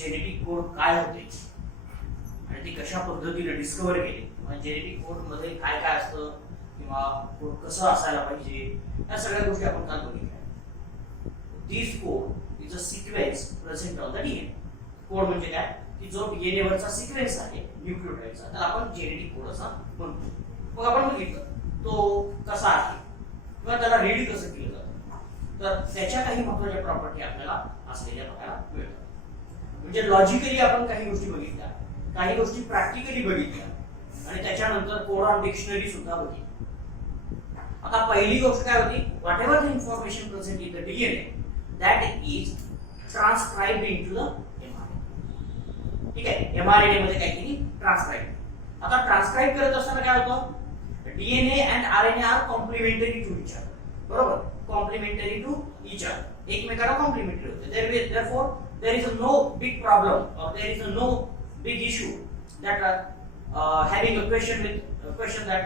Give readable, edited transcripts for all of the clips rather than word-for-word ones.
Genetic code काय होते आणि ते कशा पद्धतीने डिस्कवर केले किंवा जेनेटिक कोड मध्ये काय काय असतं किंवा कोड कसं असायला पाहिजे या सगळ्या गोष्टी आपण काल बघितल्या. This code is a sequence present on the DNA. Code म्हणजे काय की जो डीएनए वरचा सिक्वेन्स आहे न्यूक्लियोटाइडचा त्याला आपण जेनेटिक कोड असा म्हणतो. मग आपण बघितलं तो कसा आहे किंवा त्याला रीड कसं केलं जातं. तर त्याच्या काही महत्त्वाच्या प्रॉपर्टी आपल्याला असलेल्या बघायला मिळतात. म्हणजे लॉजिकली आपण काही गोष्टी बघितल्या, काही गोष्टी प्रॅक्टिकली बघितल्या आणि त्याच्यानंतर कोडॉन डिक्शनरी सुद्धा बघितली. आता पहिली गोष्ट काय होती, whatever the information present in the DNA that is transcribed into the mRNA. ठीक आहे, एमआरएनए मध्ये काय केली ट्रान्सक्राइब. आता ट्रान्सक्राइब करत असताना काय होतं, DNA and RNA are complementary to each other. बरोबर, कॉम्प्लिमेंटरी टू इच अदर, एकमेकांना कॉम्प्लिमेंटरी होते. therefore there is no big problem or there is no big issue that having a question that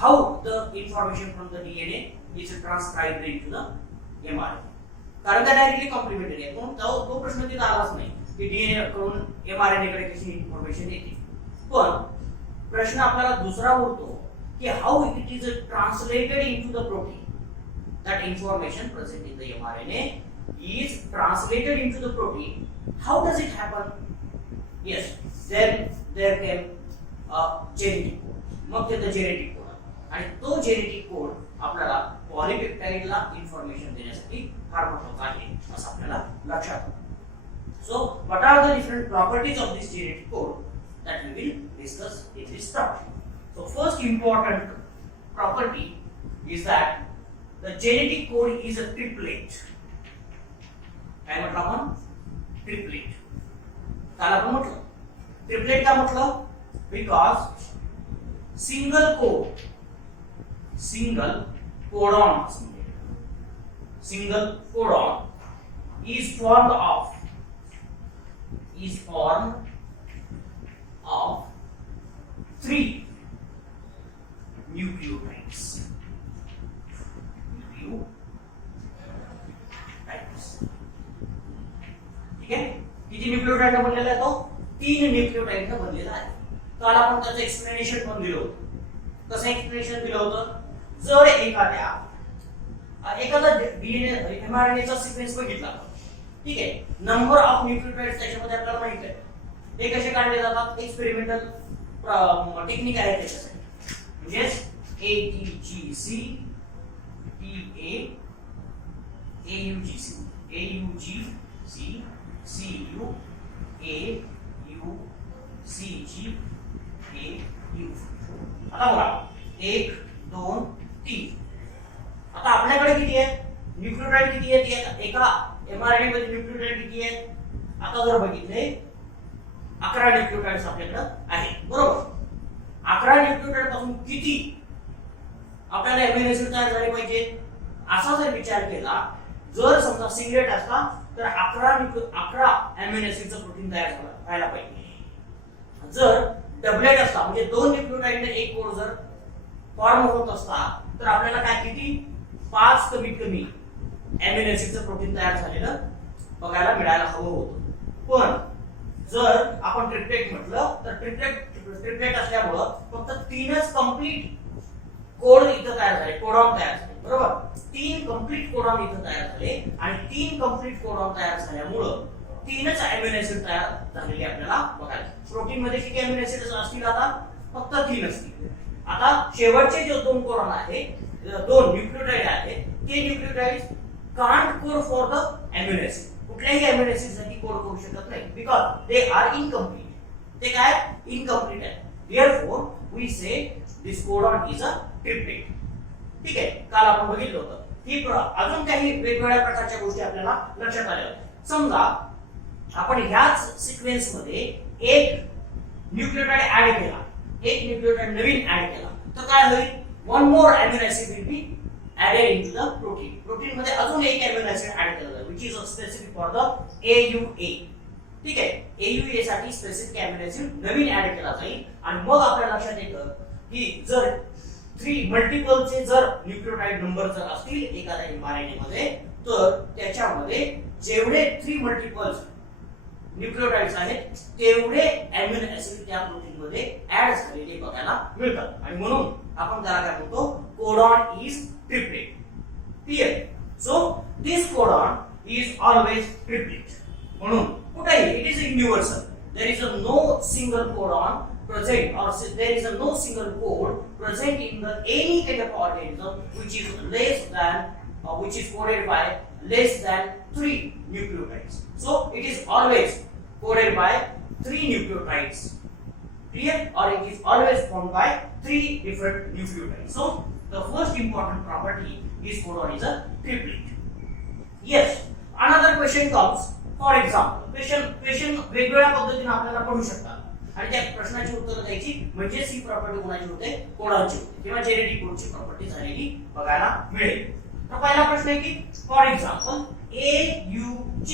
how the information from the DNA is transcribed into the mRNA. कारण त्या directly complementary आहे म्हणून तो प्रश्न तिथे आलाच नाही की डीएनए कडून एमआरएनए कडे कशी इन्फॉर्मेशन येते. पण प्रश्न आपल्याला दुसरा उरतो की how it is translated into the protein. That information present in the mRNA is translated into the protein. How does it happen? Yes, then there came a genetic code. मग ते genetic code आणि तो genetic code आपल्याला पॉलीपेप्टाइडला information देण्यासाठी फार महत्त्वाचा आहे असं आपल्याला लक्षात आलं. So what are the different properties of this genetic code that we will discuss in this topic. So first important property is that the genetic code is a triplet. काय म्हटलं आपण, ट्रिपलेट. त्याला आपण म्हटलं ट्रिपलेट का म्हटलं, because single codon is formed of 3 nucleotides. ठीक आहे, किती न्यूक्लियोटाइड बनलेला आहे, तो 3 न्यूक्लियोटाइड बनलेला आहे. काल आपण त्याचं एक्सप्लेनेशन पण दिलं होतं. कसं एक्सप्लेनेशन दिलं होतं, जर एखादा डीएनए एमआरएनएचा सिक्वेन्स बघितला, ठीक आहे, नंबर ऑफ न्यूक्लियोटाइड्स त्याच्यामध्ये आपल्याला माहित आहे. ते कसे काढले जातात, एक्सपेरिमेंटल टेक्निक आहे त्याच्यासाठी. म्हणजे ATGC TA AUGC CU AUCG AU. आता बघा 1 2 3. आता आपल्याकडे किती आहे न्यूक्लियोटाइड, किती आहेत एका एमआरएनए मध्ये न्यूक्लियोटाइड किती आहेत. आता जर बघितले 11 न्यूक्लियोटाइड्स आपल्याकडे आहेत. बरोबर, 11 न्यूक्लियोटाइड पासून किती आपल्याला अमिनो ऍसिड तयार झाले पाहिजे असा जर विचार केला, जर समजा सिंगलेट असता तर 11 अमिनो ऍसिडचं प्रोटीन तयार व्हायला पाहिजे. जर डबलेट असता म्हणजे 2 न्यूक्लियोटाइडने एक कोड जर फॉर्म होत असता तर आपल्याला काय किती 5 कमीत कमी अमिनो ऍसिडचं प्रोटीन तयार झालेलं बघायला मिळायला हवं होतं. पण जर आपण ट्रिपलेट म्हटलं तर ट्रिपलेट असल्यामुळं फक्त 3च कंप्लीट कोड इथं तयार झाले, कोडॉन तयार झाले. बरोबर, 3 कंप्लीट कोडॉन इथं तयार झाले आणि 3 कंप्लीट कोडॉन तयार झाल्यामुळं 3च अमिनो ऍसिड तयार झालेले आपल्याला बघायला. प्रोटीन मध्ये किती अमिनो ऍसिड असतील, आता फक्त 3 असतील. आता शेवटचे जे 2 कोडॉन आहे, 2 न्यूक्लियोटाइड आहे, ते nucleotide can't code for the amino acid. कुठल्याही अमिनो ऍसिड साठी कोड करू शकत नाही, बिकॉज दे आर इनकम्प्लीट. ते काय इनकम्प्लीट आहे. Therefore we say this codon is a triplet. ठीक आहे, काल आपण बघितलं होतं. ही अजून काही वेगवेगळ्या प्रकारच्या गोष्टी आपल्याला लक्षात आल्या. समजा आपण ह्याच सिक्वेन्स मध्ये एक न्यूक्लियोटाइड ऍड केला, एक न्यूक्लियोटाइड नवीन ऍड केला, तर काय होईल, one more amino acid will be added into the protein. Protein मध्ये अजून एक अमिनो ऍसिड ऍड केला जाईल, which is specific for the AUA. ठीक आहे, AUA साठी स्पेसिफिक अमिनो ऍसिड नवीन ऍड केला जाईल आणि मग आपल्या लक्षात येतं की जर 3 मल्टिपलचे जर न्यूक्लियोटाइड नंबर जर असतील एखाद्या एमआरएनए मध्ये, तर त्याच्यामध्ये जेवढे 3 मल्टिपल्स न्यूक्लिओटाइड्स आहेत तेवढे अॅमिनो ऍसिड त्या प्रोटीन मध्ये ऍड झालेले बघायला मिळतात आणि म्हणून आपण त्याला काय म्हणतो codon is triplet. Clear. So this codon is always triplet. म्हणून कुठेही it is universal. There is no single codon present or there is no single code present in the any kind of organism which is less than which is coded by less than 3 nucleotides. So it is always coded by 3 nucleotides. Clear? Or it is always formed by 3 different nucleotides. So the first important property is codon is a triplet. Yes. Another question comes. For example, question वेगवेगळ्या पद्धतीने आपल्याला पडू शकतात आणि त्या प्रश्नाची उत्तर द्यायची म्हणजे सी प्रॉपर्टी कोणाची होते कोडॉनची होते किंवा जेनेटिक कोडची प्रॉपर्टी झालेली बघायला मिळेल. तर पहिला प्रश्न आहे की for example AUG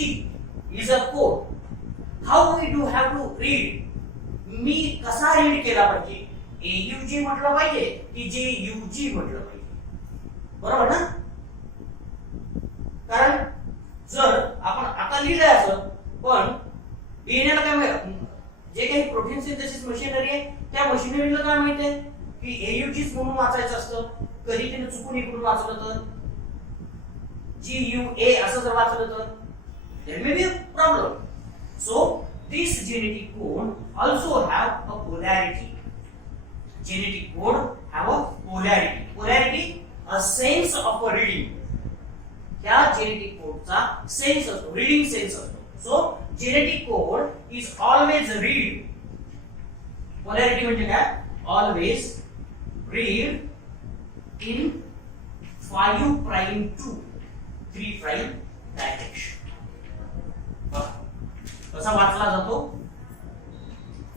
is a code. How we do have to read. मी कसा रीड केला पाहिजे. AUG म्हटलं पाहिजे की JUG म्हटलं पाहिजे. बरोबर ना. कारण जर आपण आता लिहिलं असं पण डीएनए ला काय जे काही प्रोटीन सिंथेसिस मशिनरी आहे त्या मशिनरीला काय माहिती आहे की AUG's म्हणून वाचायचं असतं. कधी तिने चुकून इकडून वाचलं तर GUA असं जर वाचलं तर there may be a problem. So this genetic code also have a polarity. Genetic code have a polarity. Polarity a sense of a reading. ह्या जेनेटिक कोडचा सेन्स असतो रीडिंग सेन्स असतो. So genetic code is always read. Polarity म्हणजे काय always read in 5 prime to 3 prime direction. कसा वाचला जातो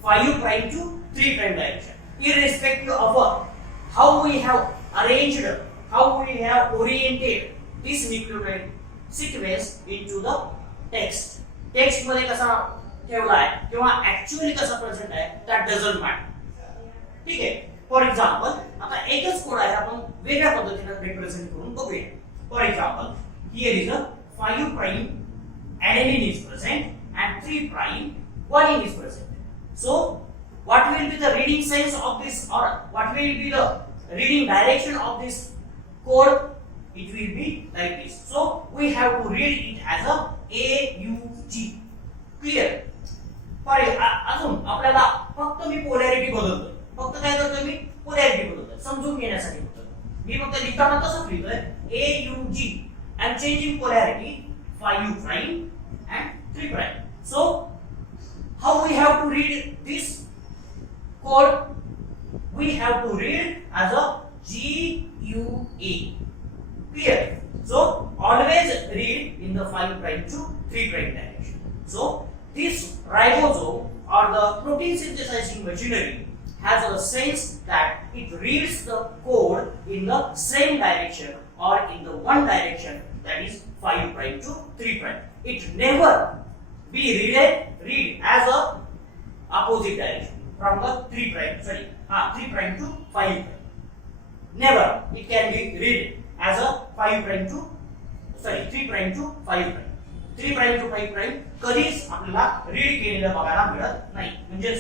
5 prime to 3 prime direction irrespective of how we have arranged, how we have oriented this nucleotide sequence into the text. Text मध्ये कसा ठेवलाय किंवा actually कसा प्रेझेंट आहे दॅट डझंट मॅटर. ठीक आहे. फॉर एक्झाम्पल आता एकच कोड आहे आपण वेगळ्या पद्धतीने रिप्रेझेंट करून बघूया. For example here is a 5 prime adenine is present and 3 prime guanine is present. So what will be the reading sense of this or what will be the reading direction of this code? It will be like this. So we have to read it as a AUG. Clear? अजून आपल्याला फक्त मी polarity बदलतोय. फक्त काय करतोय मी polarity बदलतोय समजून घेण्यासाठी होतं. मी फक्त लिहिताना तसंच लिहितोय AUG. I am changing polarity 5 prime and 3 prime. So how we have to read this code? We have to read as a GUA. Clear? So always read in the 5 prime to 3 prime direction. So this ribosome or the protein synthesizing machinery has a sense that it reads the code in the same direction or in the one direction, that is 5 prime to 3 prime. It never be read as a opposite direction from the 3 prime to 5 prime. Never it can be read as a 3 prime to 5 prime. 3 prime to 5 prime कधीच आपल्याला read केलेलं बघायला मिळत नाही. म्हणजे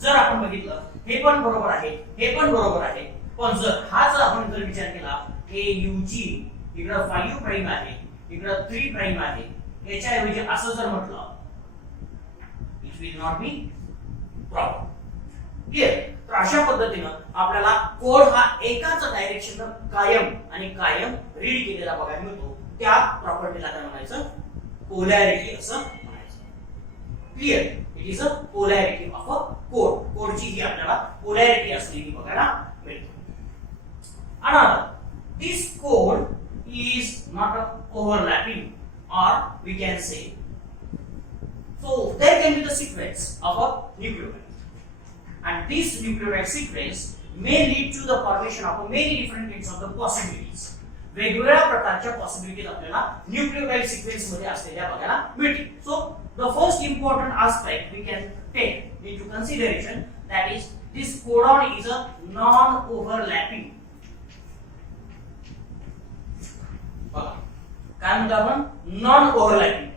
जर आपण बघितलं हे पण बरोबर आहे हे पण बरोबर आहे पण जर हाच आपण जर विचार केला AUG इकडे 5 प्राइम आहे इकडे 3 प्राइम आहे याच्याऐवजी असं जर म्हटलं it will not be proper. Clear? तर अशा पद्धतीनं आपल्याला कोड हा एकाच डायरेक्शन कायम आणि कायम रीड केलेला बघायला मिळतो. त्या प्रॉपर्टीला काय म्हणायचं पोलॅरिटी असं म्हणायचं. Clear? It is a polarity of a code. कोडची ही आपल्याला पोलॅरिटी असलेली बघायला मिळते. Another, this code is not overlapping or we can say so there can be the sequence of a nucleotide and this nucleotide sequence may lead to the formation of many different kinds of the possibilities. वेगवेगळ्या प्रकारच्या possibilities आपल्याला nucleotide sequence मध्ये असलेल्या बघायला मिळतील. So the first important aspect we can take into consideration that is this codon is a non overlapping. बघा काय म्हणतो आपण नॉन ओव्हरलॅपिंग.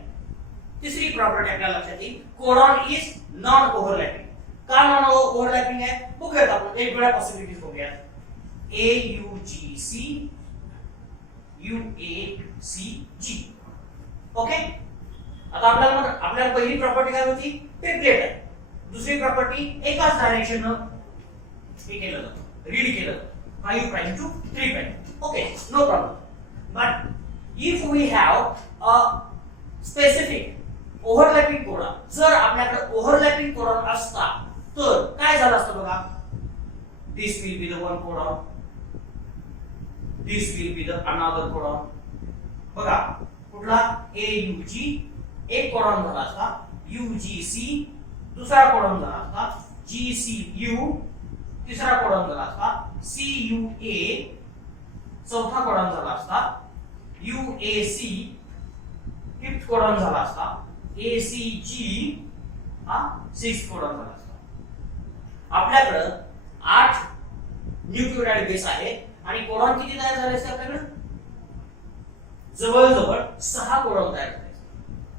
तिसरी प्रॉपर्टी आपल्याला लक्षात येईल, कोडॉन इज नॉन ओव्हरलॅपिंग. का नॉन ओव्हरलॅपिंग आहे बघूयात आपण. एक वेळा पॉसिबिलिटीज बघूयात. AUGC UACG. ओके. आता आपल्याला पहिली प्रॉपर्टी काय होती, ट्रिपलेट आहे. दुसरी प्रॉपर्टी एकाच डायरेक्शन हे केलं जातं, रीड केलं जातं, 5 prime to 3 prime. Okay, no problem. But if we have a specific overlapping codon, जर आपल्याकडे ओव्हरलॅपिंग कोडॉन असता तर काय झालं असतं बघा. This will be the one codon, this will be the another codon. बघा कुठला AUG एक कोडॉन झाला असता, UGC दुसरा कोडॉन झाला असता, GCU तिसरा कोडॉन झाला असता, CUA चौथा कोडॉन झाला असता, UAC फिफ्थ कोडॉन झाला असता, ACG हा सिक्स्थ कोडॉन झाला असता. आपल्याकडे 8 न्यूक्लियोटाइड बेस आहे आणि कोडॉन किती तयार झाले असते आपल्याकडे, जवळजवळ 6 कोडॉन तयार झाले.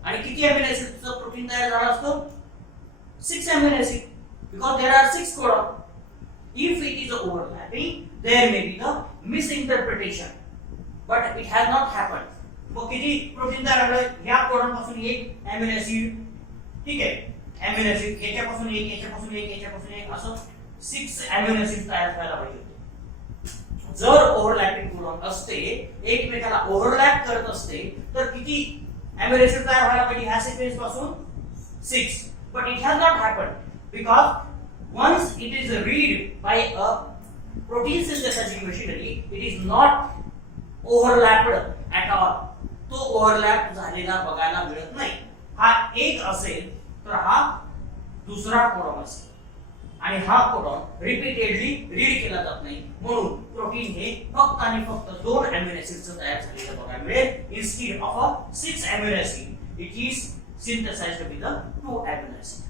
आणि किती अमिनो ऍसिडचं प्रोटीन तयार झालं असतं, 6 amino acid, because there are 6 codon. If it is overlapping, there may be the misinterpretation, but it has not happened. मग किती प्रोटीन तयार झालं, या कोडॉन पासून एक अमिनो ऍसिड, ठीक आहे, अमिनो ऍसिड याच्यापासून एक, याच्यापासून एक, याच्यापासून एक, असं 6 अमिनो ऍसिड तयार व्हायला पाहिजे. जर ओव्हरलॅपिंग कोडॉन असते, एकमेकाला ओव्हरलॅप करत असते, तर किती अमिनो ऍसिड तयार व्हायला पाहिजे ह्या सिक्वेन्स पासून, 6. But it has not happened because once it is read by a protein synthesizing machinery, it is not overlapped at all. तो ओव्हरलॅप झालेला बघायला मिळत नाही. हा एक असेल तर हा दुसरा कोडॉन असेल आणि हा कोडॉन रिपीटेडली रीड केला जात नाही, म्हणून प्रोटीन हे फक्त आणि फक्त 2 अमिनो ऍसिडचं तयार झालेलं बघायला मिळेल. instead of a 6 amino acid it is synthesized with the 2 amino acid.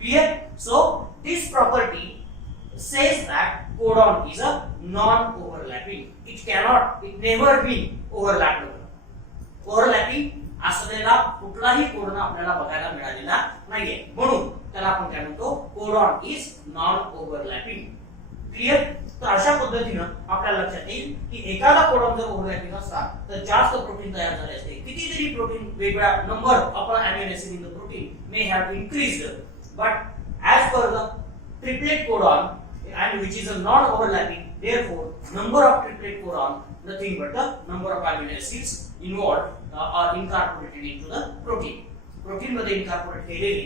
Clear? So this property says that codon is a non-overlapping. It never been overlapped. Overlapping असलेला कुठलाही कोडॉन आपल्याला बघायला मिळालेला नाहीये, म्हणून त्याला आपण काय म्हणतो, codon is non overlapping. Clear? तर अशा पद्धतीने आपल्या लक्षात येईल की एखादा कोडॉन जर ओव्हरलॅपिंग असता तर जास्त प्रोटीन तयार झाले असते. कितीतरी प्रोटीन वेगळ्या number of amino acid in the protein may have increased, but as per the triplet codon and which is a non-overlapping, therefore number of triplet codon nothing but the number of amino acids involved are incorporated into the protein. Protein मध्ये incorporate केलेले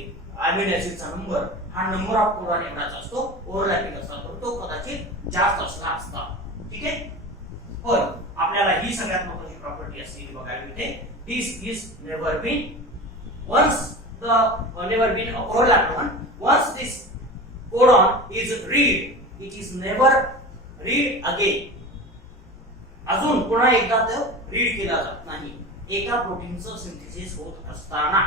amino acids चा number हा number of codon एवढाच असतो. Overlapping असता तर तो कदाचित जास्त असला असता. ठीक आहे, पण आपल्याला ही सगळ्यात महत्त्वाची प्रॉपर्टी असते बघायला मिळते. this is never been once the never been overlapped one. Once this codon is read, it is never read again. अजून पुन्हा एकदा तो रीड केला जात नाही एका प्रोटीनचं सिंथेसिस होत असताना.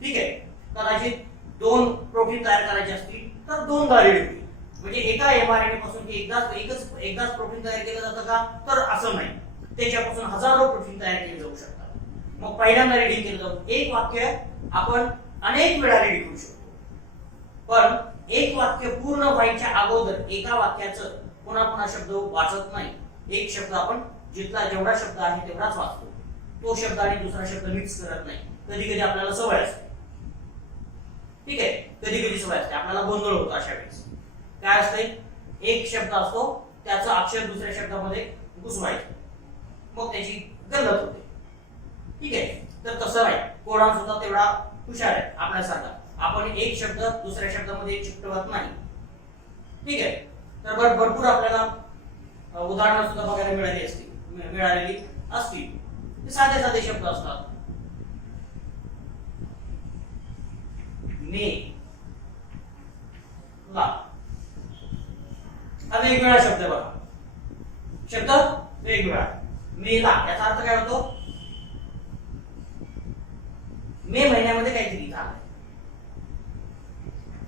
ठीक आहे, कदाचित 2 प्रोटीन तयार करायचे असतील तर 2दा रीड होईल. म्हणजे एका mRNA पासून एकदाच प्रोटीन तयार केलं जातं का, तर असं नाही. त्याच्यापासून हजारो प्रोटीन तयार केले जाऊ शकतात. मग पहिल्यांदा रीडिंग केलं जातं. एक वाक्य आपण अनेक वेळा रीड करू शकतो, पण एक वाक्य पूर्ण व्हायच्या अगोदर एका वाक्याचं पुन्हा पुन्हा शब्द वाचत नाही. एक शब्द आपण जितला जेवढा शब्द आहे तेवढाच वाचतो, तो शब्द आणि दुसरा शब्द मिक्स करत नाही. कधी कधी आपल्याला सवय असते, ठीक आहे, कधी कधी सवय असते, आपल्याला गोंधळ होतो. अशा वेळेस काय असते, एक शब्द असतो त्याचं अक्षर दुसऱ्या शब्दामध्ये घुसवायचं, मग त्याची गल्लत होते. ठीक आहे, तर तसं नाही, कोडॉन सुद्धा तेवढा हुशार आहे आपल्यासारखा. आपण एक शब्द दुसऱ्या शब्दामध्ये चिकटवत नाही. ठीक आहे, तर भरपूर आपल्याला उदाहरणं सुद्धा बघायला मिळालेली असतील. ते साधे साधे शब्द असतात. मे ला हा वेगवेगळा शब्द बघा, शब्द वेगवेगळा. मेला याचा अर्थ काय होतो, मे महिन्यामध्ये काहीतरी झालं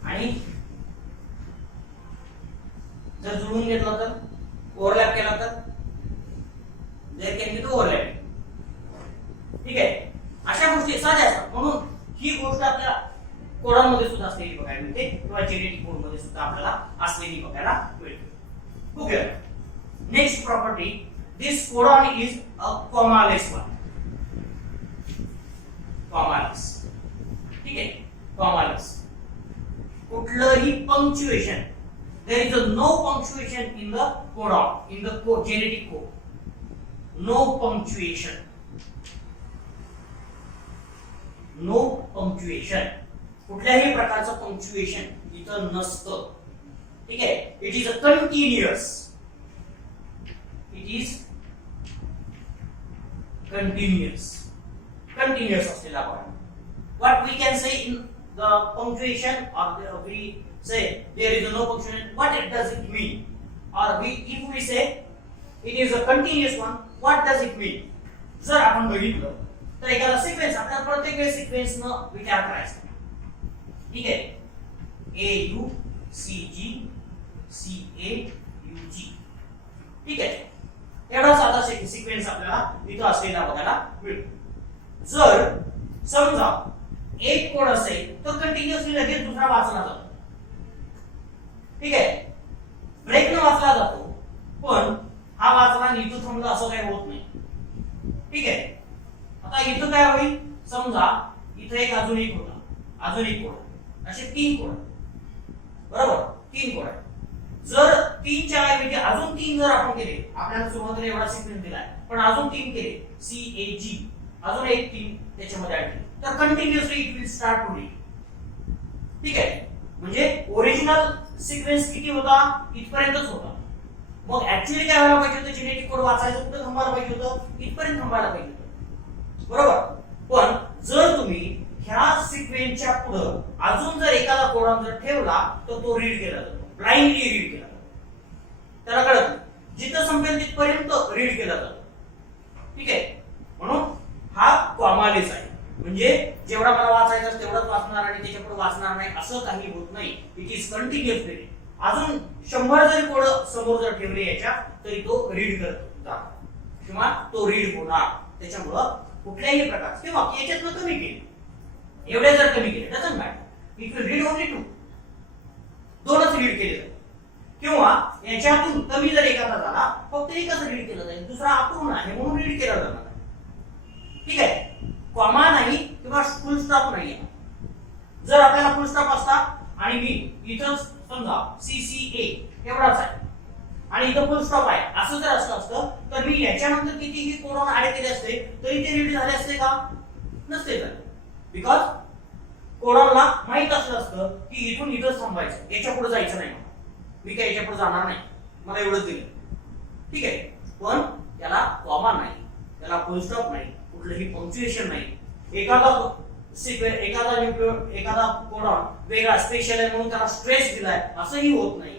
आणि जर जुळून घेतलं तर, ओव्हरलॅप केला तर देयर कॅन बी ओव्हरलॅप. ठीक आहे, अशा गोष्टी साध्या असतात. म्हणून गोष्ट आपल्या कोडॉनमध्ये सुद्धा असलेली बघायला मिळते किंवा जेनेटिक कोड मध्ये सुद्धा आपल्याला असलेली बघायला मिळते. Okay. Next property, this codon is a commaless one. Commaless. ठीक आहे, कॉमालेस. कुठलंही punctuation, there is no punctuation in the codon, in the genetic code. No punctuation. No punctuation. कुठल्याही प्रकारचं पंक्च्युएशन इथं नसतं. ठीक आहे. It is a continuous. It is continuous. Continuous असलेला point. What we can say in the punctuation, or we say there is no punctuation, what it does it mean? Or if we say it is a continuous one, what does it mean? जर आपण बघितलं तर एखादा sequence, आपल्याला प्रत्येक वेळेस sequence न विचार करायचा. ठीक आहे. A U C G C A U G. ठीक आहे. एवढा साधा सिक्वेन्स आपल्याला इथं असलेला बघायला मिळतो. जर समजा एक कोड असेल तर कंटिन्युअसली लगेच दुसरा वाचला जातो. ठीक आहे. ब्रेक न वाचला जातो, पण हा वाचला आणि इथं थांबला असं काही होत नाही. ठीक आहे. आता इथं काय होईल, समजा इथं एक अजून एक होता, अजून एक कोड, असे 3 कोड. बरोबर, 3 कोड आहे. जर 3च्या ऐवजी अजून 3 जर आपण केले, आपल्याला सुरुवातीला एवढा सिक्वेन्स दिलाय, पण अजून 3 केले, C A G, अजून एक 3 त्याच्यामध्ये ऍड केले, तर continuously it will start to read. ठीक आहे. म्हणजे ओरिजिनल सिक्वेन्स किती होता, इथपर्यंतच होता. मग ऍक्च्युअली काय व्हायला पाहिजे होतं, जेनेटिक कोड वाचायचं कुठे थांबायला पाहिजे होतं, इथपर्यंत थांबायला पाहिजे होतं. बरोबर. पण जर तुम्ही ह्या सिक्वेन्सच्या पुढे अजून जर एखादा कोडॉन जर ठेवला तर तो रीड केला जातो, ब्लाइंडली रीड केला जातो. त्याला कळत नाही, जिथं संपेल तिथपर्यंत रीड केला जातो. ठीक आहे. म्हणून हा कॉमालेस आहे. म्हणजे जेवढा मला वाचायचं तेवढंच वाचणार आणि त्याच्या पुढे वाचणार नाही असं काही होत नाही. It is continuous reading. अजून 100 जरी कोड समोर जर ठेवले याच्या तरी तो रीड करत जाणार किंवा तो रीड होणार. त्याच्यामुळं कुठल्याही प्रकार किंवा याच्यातनं कमी केले, एवढे जर कमी केले doesn't matter, it will read only 2. 2च रीड केले जाईल. किंवा याच्यातून कमी जर एखादा झाला, फक्त एकच रीड केलं जाईल, दुसरा अपूर्ण आहे म्हणून रीड केला जाणार. ठीक आहे. कॉमा नाही किंवा फुल स्टॉप नाही. जर आपल्याला फुल स्टॉप असता आणि मी इथं समजा CCA एवढाच आहे आणि इथं फुल स्टॉप आहे असं जर असतं तर मी याच्यानंतर कितीही कोडॉन ऍड केले असते तरी ते रीड झाले असते का, नसते झाले. बिकॉज कोडॉनला माहित असलं असतं की इथून इथंच थांबायचं, याच्या पुढे जायचं नाही, मी काय याच्या पुढे जाणार नाही, मला एवढंच दिलं. ठीक आहे. पण त्याला कॉमा नाही, त्याला फुल स्टॉप नाही, कुठलंही पंक्च्युएशन नाही. एखादा कोडॉन वेगळा स्पेशल आहे म्हणून त्याला स्ट्रेस दिलाय असंही होत नाही.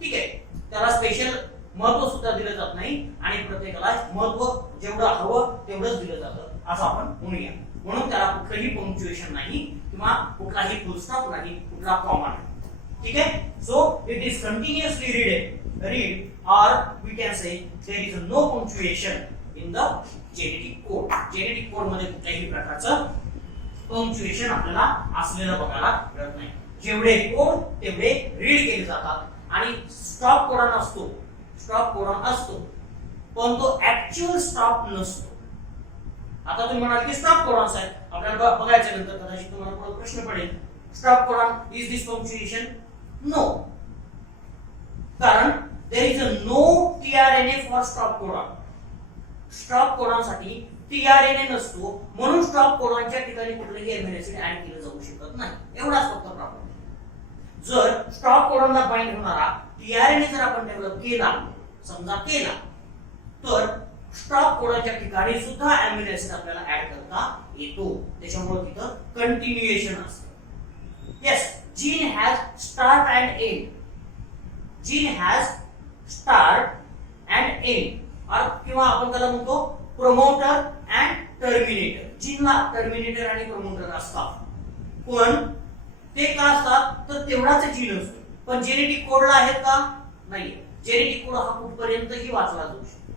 ठीक आहे. त्याला स्पेशल महत्व सुद्धा दिलं जात नाही आणि प्रत्येकाला महत्व जेवढं हवं तेवढंच दिलं जातं असं आपण म्हणूया. म्हणून त्याला कुठलंही पंक्च्युएशन नाही किंवा कुठलाही फुल स्टॉप नाही, कुठला कॉमा नाही. ठीक आहे. So it is continuously read or we can say there is no punctuation in the genetic code. Genetic code मध्ये कुठल्याही प्रकारचं पंक्च्युएशन आपल्याला असलेलं बघायला मिळत नाही. जेवढे कोड तेवढे रीड केले जातात आणि स्टॉप कोडॉन असतो, स्टॉप कोडॉन असतो, पण तो ऍक्च्युअल स्टॉप नसतो. आता तुम्ही म्हणाल की स्टॉप कोडॉन्स आहेत, आपल्याला बघायच्या नंतर कदाचित तुम्हाला पुढे प्रश्न पडेल, stop codon is this punctuation? No. कारण there is a no tRNA for stop codon. Stop codon साठी tRNA नसतो म्हणून स्टॉप कोडॉनच्या ठिकाणी कुठलेही अमिनो ऍसिड ऍड केलं जाऊ शकत नाही. एवढाच फक्त प्रॉब्लेम. जर स्टॉप कोडॉनला बाइंड होणारा tRNA जर आपण डेव्हलप केला, समजा केला, तर स्टॉप कोडॉनच्या ठिकाणी सुद्धा अमिनो ऍसिड आपल्याला ऍड करता येतो. त्याच्यामुळे तिथं कंटिन्युएशन असतं. Yes, gene has start and end. Gene has start and end, किंवा आपण त्याला म्हणतो प्रमोटर अँड टर्मिनेटर. जीनला टर्मिनेटर आणि प्रमोटर असतात, पण ते का असतात तर तेवढाच जीन असतो. पण जेनेटिक कोडला आहेत का, नाही. जेनेटिक कोड हा कुठपर्यंतही वाचला जाऊ शकतो.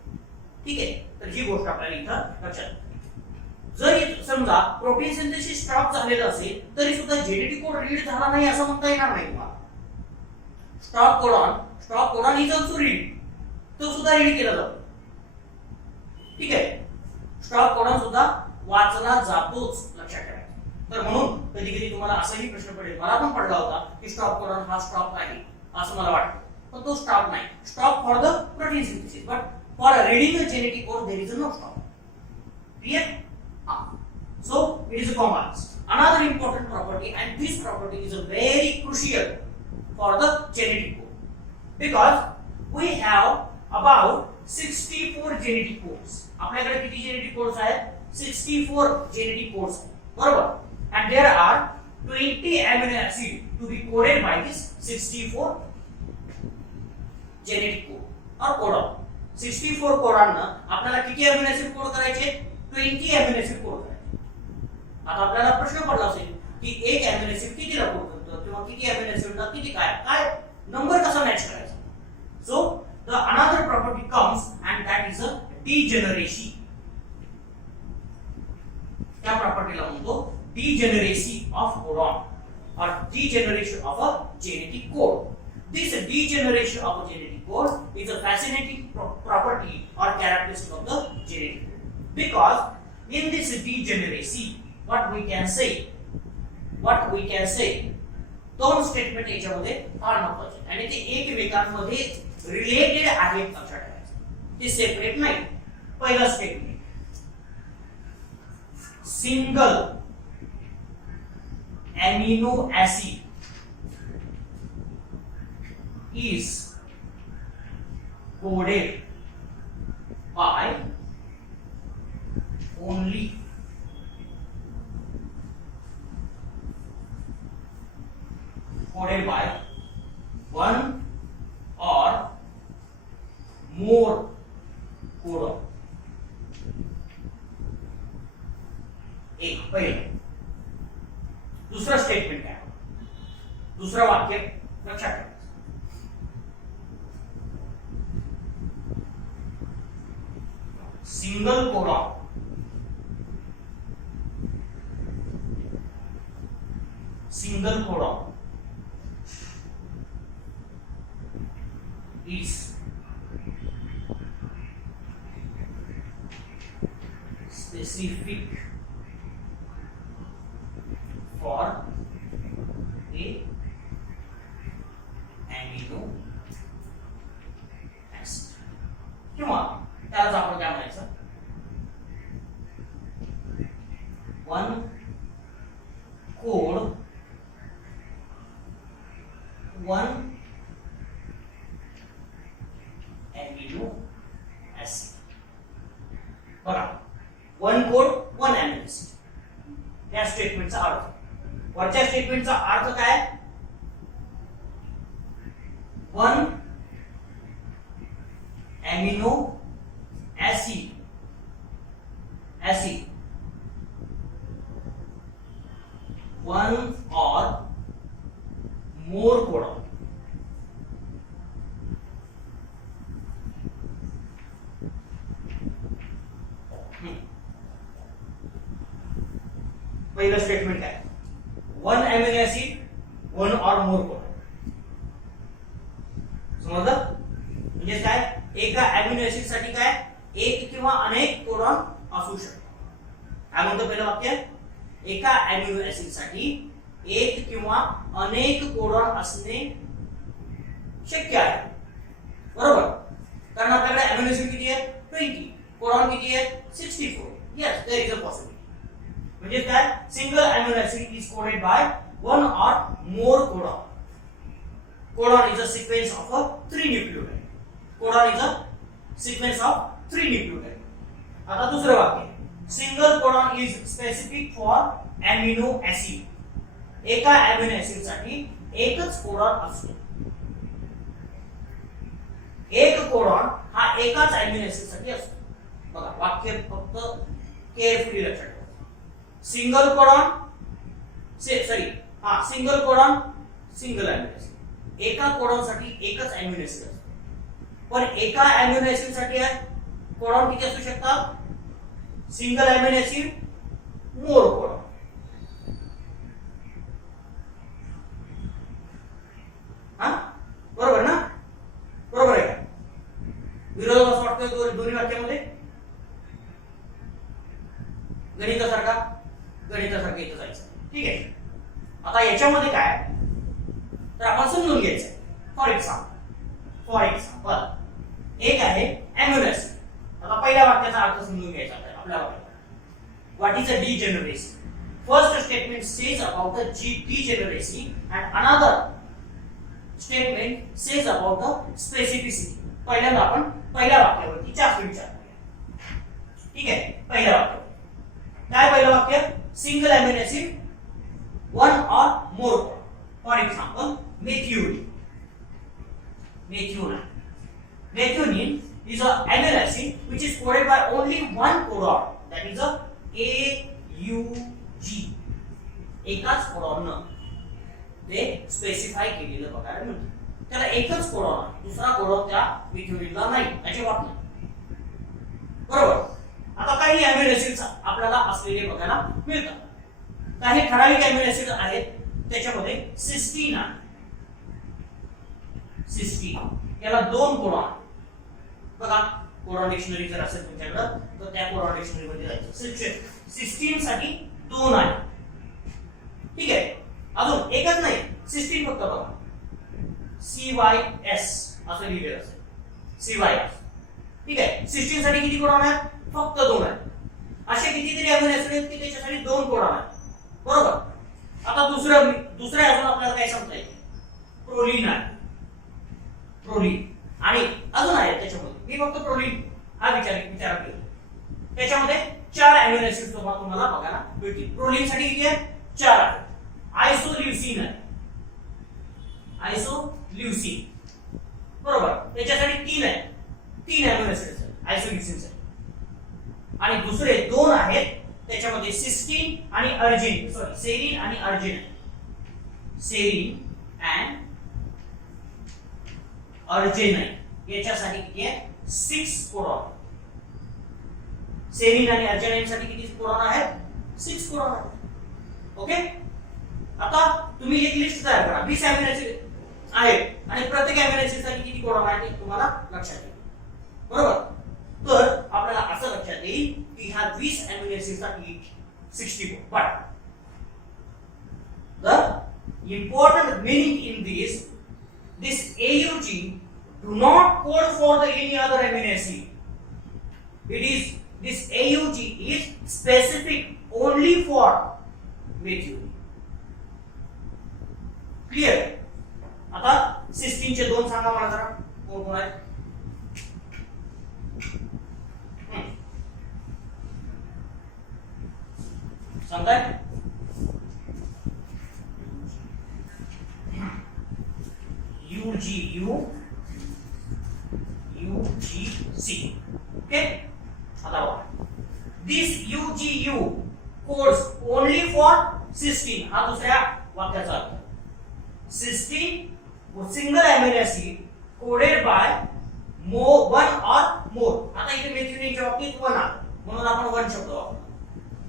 ठीक आहे. तर ही गोष्ट आपल्याला इथं लक्षात. जरी समजा प्रोटीन सिंथेसिस स्टॉप झालेलं असेल तरी सुद्धा जेनेटिक कोड रीड झाला नाही असं म्हणता येणार नाही तुम्हाला. Stop codon is also read, तो सुद्धा रीड केला जातो. ठीक आहे, स्टॉप कोडॉन सुद्धा वाचला जातोच, लक्षात ठेवा. तर म्हणून कधी कधी तुम्हाला असाही प्रश्न पडेल, मला पण पडला होता की स्टॉप कोडॉन हा स्टॉप आहे असं मला वाटतं, पण तो स्टॉप नाही. Stop for the protein synthesis, but for reading the genetic code there is no stop. Clear? So it is a comma. Another important property, and this property is a very crucial for the genetic code, because we have about 64 genetic codes. आपल्याकडे किती genetic codes आहेत? 64 genetic codes आहेत, बरोबर? And there are 20 amino acids to be coded by this 64 genetic code or codon. 64 कोडांना आपल्याला किती amino acid code करायचे? 20 amino acid code. आता आपल्याला प्रश्न पडला असेल की एक अॅमिनो ऍसिड कितीला कोड करतो किंवा किती अॅमिनो ऍसिडला किती काय नंबर कसा मॅच करायचा. So the another property comes and that is a degeneracy. त्या प्रॉपर्टीला म्हणतो डीजेनरेसी ऑफ कोडॉन और degeneration of a genetic code. This degeneration of a genetic code is a fascinating property or characteristic of the genetic code, because in this degeneracy what we can say दोन statement याच्यामध्ये फार महत्त्वाचे आणि ते एकमेकांमध्ये related आहेत, लक्षात ठेवायचं, ते सेपरेट नाही. पहिला statement, single amino acid is coded by only one or more codon. एक पहिलं. दुसरा स्टेटमेंट काय, दुसरा वाक्य लक्षात ठेवा, single codon is specific for a amino acid. किंवा त्यालाच आपण काय म्हणायचं, one code one amino acid. बघा, one code one amino acid या स्टेटमेंटचा अर्थ. वरच्या स्टेटमेंटचा अर्थ काय, one amino acid one or more codon. पहिलं स्टेटमेंट काय, one amino acid one or more codon. समजलं? म्हणजे काय, एका अॅमिनो ऍसिड साठी काय एक किंवा अनेक कोडॉन असू शकतात. काय म्हणतो पहिलं वाक्य, एका अॅमिनो ऍसिड साठी एक किंवा अनेक कोडॉन असणे शक्य आहे, बरोबर? कारण आपल्याकडे अॅमिनो ऍसिड किती आहे, 20, कोडॉन किती आहे, 64. Yes, there is a possibility. म्हणजे काय, single amino acid is coded by one or more codon. Codon is a sequence of a 3 nucleotide. Codon is a sequence of 3 nucleotide. आता दुसरं वाक्य, single codon is specific for amino acid. एका amino acid साठी एकच codon असतो. एक codon हा एकाच अॅमिनो ऍसिड साठी असतो. बघा, वाक्य फक्त केअरफुली लक्षात ठेवा. Single codon single codon single amino acid. एका कोडॉन साठी एकच अॅमिनो ऍसिड असतो. पण एका अॅमिनो ऍसिड साठी कोडॉन किती असू शकतात, सिंगल अॅमिनो ऍसिड मोर कोडॉन. हा बरोबर ना? बरोबर आहे का? विरोध असं वाटतं दोन्ही वाक्यामध्ये गणितासारखं इथं जायचं. ठीक आहे. आता याच्यामध्ये काय तर आपण समजून घ्यायचं. फॉर एक्झाम्पल एक आहे अॅम्युनो ऍसिड. आता पहिल्या वाक्याचा अर्थ समजून घ्यायचा आपल्या वाक्यात. What is a degeneracy? First statement says about the degeneracy and another statement says about the specificity. पहिल्यांदा आपण पहिल्या वाक्यावरती जास्त विचार करूया. ठीक आहे. पहिल्या वाक्य काय? पहिलं वाक्य single amino acid one or more. For example methionine is an amino acid which is coded by only one codon, that is a AUG. एकाच कोडॉननं ते स्पेसिफाय केलेलं बघायला मिळतं. त्याला एकच कोडॉन आहे, दुसरा कोडॉन त्या मिथ्योनिनला नाही, अजिबात नाही. बरोबर. आता काही अॅमिनो ऍसिड्स आपल्याला असलेले बघायला मिळतात. काही ठराविक अॅमिनो ऍसिड आहेत त्याच्यामध्ये सिस्टीन आहे. सिस्टीन याला दोन कोडॉन आहेत. बघा कोडॉन डिक्शनरी जर असेल तुमच्याकडे तर त्या कोडॉन डिक्शनरी मध्ये जायचं. सिस्टीन साठी दोन आहे. ठीक आहे. अजून एकच नाही, सिस्टीन फक्त बघा CYS असं लिहिलेलं असेल. CYS. ठीक आहे. सिस्टीन साठी किती कोडॉन आहेत? फक्त दोन आहेत. असे कितीतरी अॅमिनो ऍसिड आहेत की त्याच्यासाठी दोन कोडॉन आहेत. बरोबर. आता दुसरे अजून आपल्याला काय सांगता येईल? प्रोलीन आहे. प्रोलीन आणि अजून आहे त्याच्यामध्ये. मी फक्त प्रोलीन हा विचार केला. त्याच्यामध्ये 4 अॅमिनो ऍसिड तुम्हाला बघायला मिळतील. प्रोलीन साठी किती आहे? 4 आहे. आयसोल्युसिन आहे. आयसोल्युसिन. बरोबर. त्याच्यासाठी 3 आहे. 3 अॅमिनो ऍसिड आहेत आयसोल्युसिन साठी. आणि दुसरे 2 आहेत त्याच्यामध्ये सिस्टीन आणि अर्जिनिन. सॉरी, सेरिन आणि अर्जिनिन. सेरिन अँड अर्जिनिन याच्यासाठी किती आहे? 6 कोडॉन. सेरिन आणि अर्जिनिन साठी किती कोडॉन आहेत? 6 कोडॉन आहेत. ओके. आता तुम्ही एक लिस्ट तयार करा. 20 अॅमिनो ऍसिड आहेत आणि प्रत्येक अॅमिनो ऍसिड साठी किती कोडॉन आहेत ते तुम्हाला लक्षात येईल. बरोबर. तर आपल्याला असं लक्षात येईल की ह्या 20 अॅमिनो ऍसिड साठी 60 code. But the important meaning in this AUG do not code for the any other amino acid. This AUG is specific only for methionine. Clear? आता सिस्टीनचे 2 सांगा मला जरा. कोण कोण आहेत? सांगताय? UGC. Okay. आता this UGU codes only for cysteine. हा दुसऱ्या वाक्याचा अर्थ. Cysteine single amino acid coded by one or more. आता इथे मेथिओनिनच्या बाबतीत 1 आहे म्हणून आपण 1 शब्द वापरतो.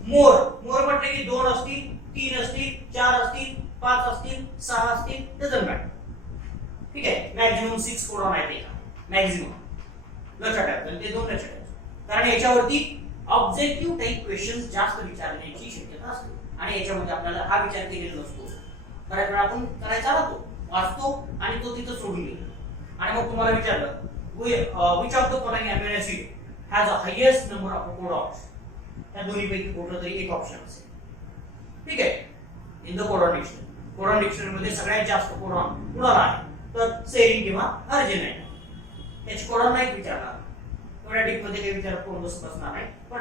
मोर म्हटले की 2 असतील, 3 असतील, 4 असतील, 5 असतील, 6 असतील, डझंट मॅटर. ठीक आहे. मॅक्झिमम 6 कोडॉन आहेत. मॅक्झिमम लक्षात ठेवा. ते 2 लक्षात ठेवा. कारण याच्यावरती ऑब्जेक्टिव्ह टाइप क्वेश्चन्स जास्त विचारण्याची शक्यता असते आणि याच्यामध्ये आपल्याला हा विचार केलेला नसतो. बऱ्याच वेळा आपण करायचा राहतो, वाचतो आणि तो तिथं सोडून गेलो आणि मग तुम्हाला विचारलं which of the following amino acid has a highest number of codons. त्या दोन्हीपैकी कुठलं तरी एक ऑप्शन असेल. ठीक आहे. इन द कोडॉन डिक्शनरी मध्ये सगळ्यात जास्त कोडॉन कुणाला आहे तर सेरिन किंवा अर्जिनिन. त्याची कोडॉन नाही विचारणार. थोड्या डीप मध्ये काही विचार कोण बसणार नाही, पण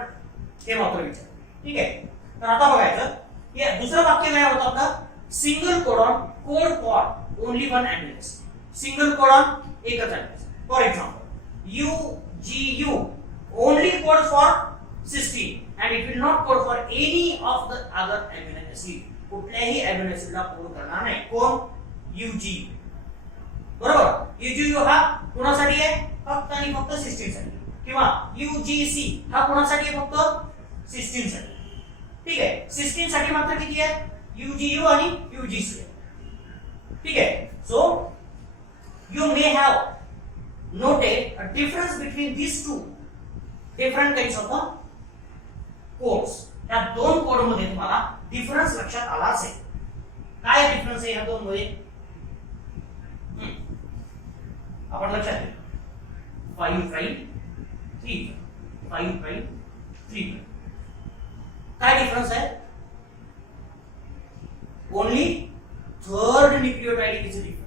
हे मात्र विचार. ठीक आहे. तर आता बघायचं हे दुसरं वाक्य काय होतं आपलं? Single codon code for only one amino acid. Single codon एकच amino acid. For example UGU only codes for cysteine and it will not code for any of the other amino acid. कुठल्याही amino ऍसिडला code करणार नाही. कोण? UG. बरोबर. UGU हा कोणासाठी आहे? फक्त आणि फक्त सिस्टीन साठी. किंवा UGC हा कोणासाठी आहे? फक्त सिस्टीन साठी. ठीक आहे. सिस्टीन साठी मात्र किती आहे? UGU आणि UGC. ठीक आहे. So you may have noted a difference between these two different kinds of codes. या दोन कोड मध्ये तुम्हाला डिफरन्स लक्षात आला असेल. काय डिफरन्स आहे या दोन मध्ये? आपण लक्षात घेऊ. 5 प्राइम 3 5 प्राइम 3. काय डिफरन्स आहे? Only third nucleotide is different.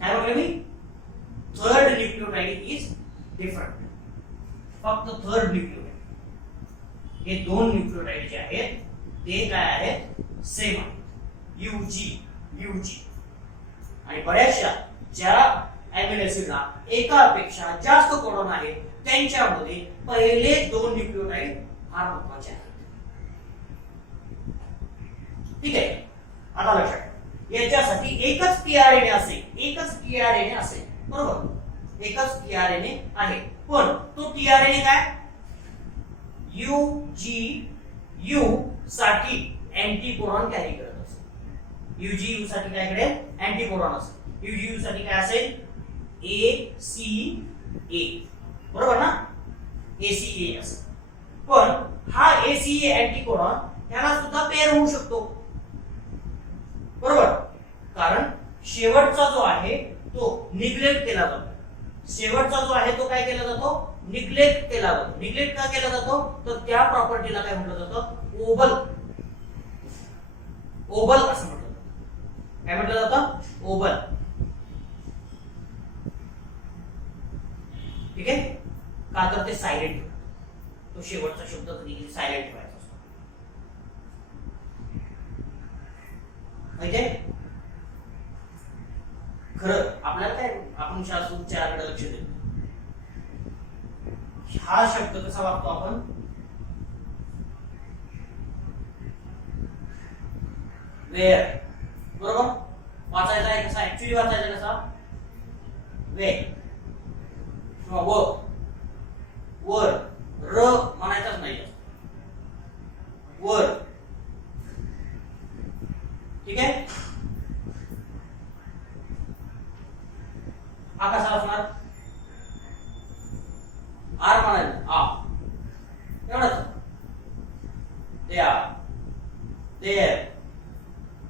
काय म्हटलं मी? Third nucleotide is different. फक्त थर्ड न्यूक्लियोटाइड. हे दोन न्यूक्लियोटाइड जे आहेत ते काय आहेत? सेम आहेत. UG. आणि बऱ्याचशा ज्या अॅमिनो ऍसिडला एकापेक्षा जास्त कोडॉन आहेत त्यांच्यामध्ये पहिले दोन न्यूक्लियोटाइड फार महत्त्वाचे आहेत. ठीक आहे. आता लक्षात ठेवा. याच्यासाठी एकच टीआरएनए असेल. बरोबर? एकच टीआरएनए आहे. पण तो टीआरएनए काय? UGU साठी अँटीकोडॉन कॅरी करत असेल. UGU साठी काय करेल? अँटीकोडॉन असेल. UGU साठी काय असेल? ACA. बरोबर ना? ACA असेल. पण हा ACA अँटीकोडॉन ह्याला सुद्धा पेअर होऊ शकतो. बरोबर? कारण शेवटचा जो आहे तो निग्लेक्ट केला जातो. शेवटचा जो आहे तो काय केला जातो? निग्लेक्ट केला जातो. निग्लेक्ट का केला जातो? तर त्या प्रॉपर्टीला काय म्हटलं जातं? ओबल असं म्हटलं जातं. काय म्हटलं जातं? ओबल. ठीक आहे. का तर ते सायलेंट. तो शेवटचा शब्द कधी सायलेंट ठेवायचा असतो. म्हणजे खरं आपल्याला काय, आपण शास्त्रोच्चाराकडे लक्ष देतो. हा शब्द कसा वागतो आपण? वेअर. बरोबर? वाचायचा आहे कसा? ऍक्च्युअली वाचायचा कसा? वे किंवा वर. र म्हणायचाच नाही. वर. ठीक आहे. हा कसा असणार? आर म्हणायचं. आ एवढंच.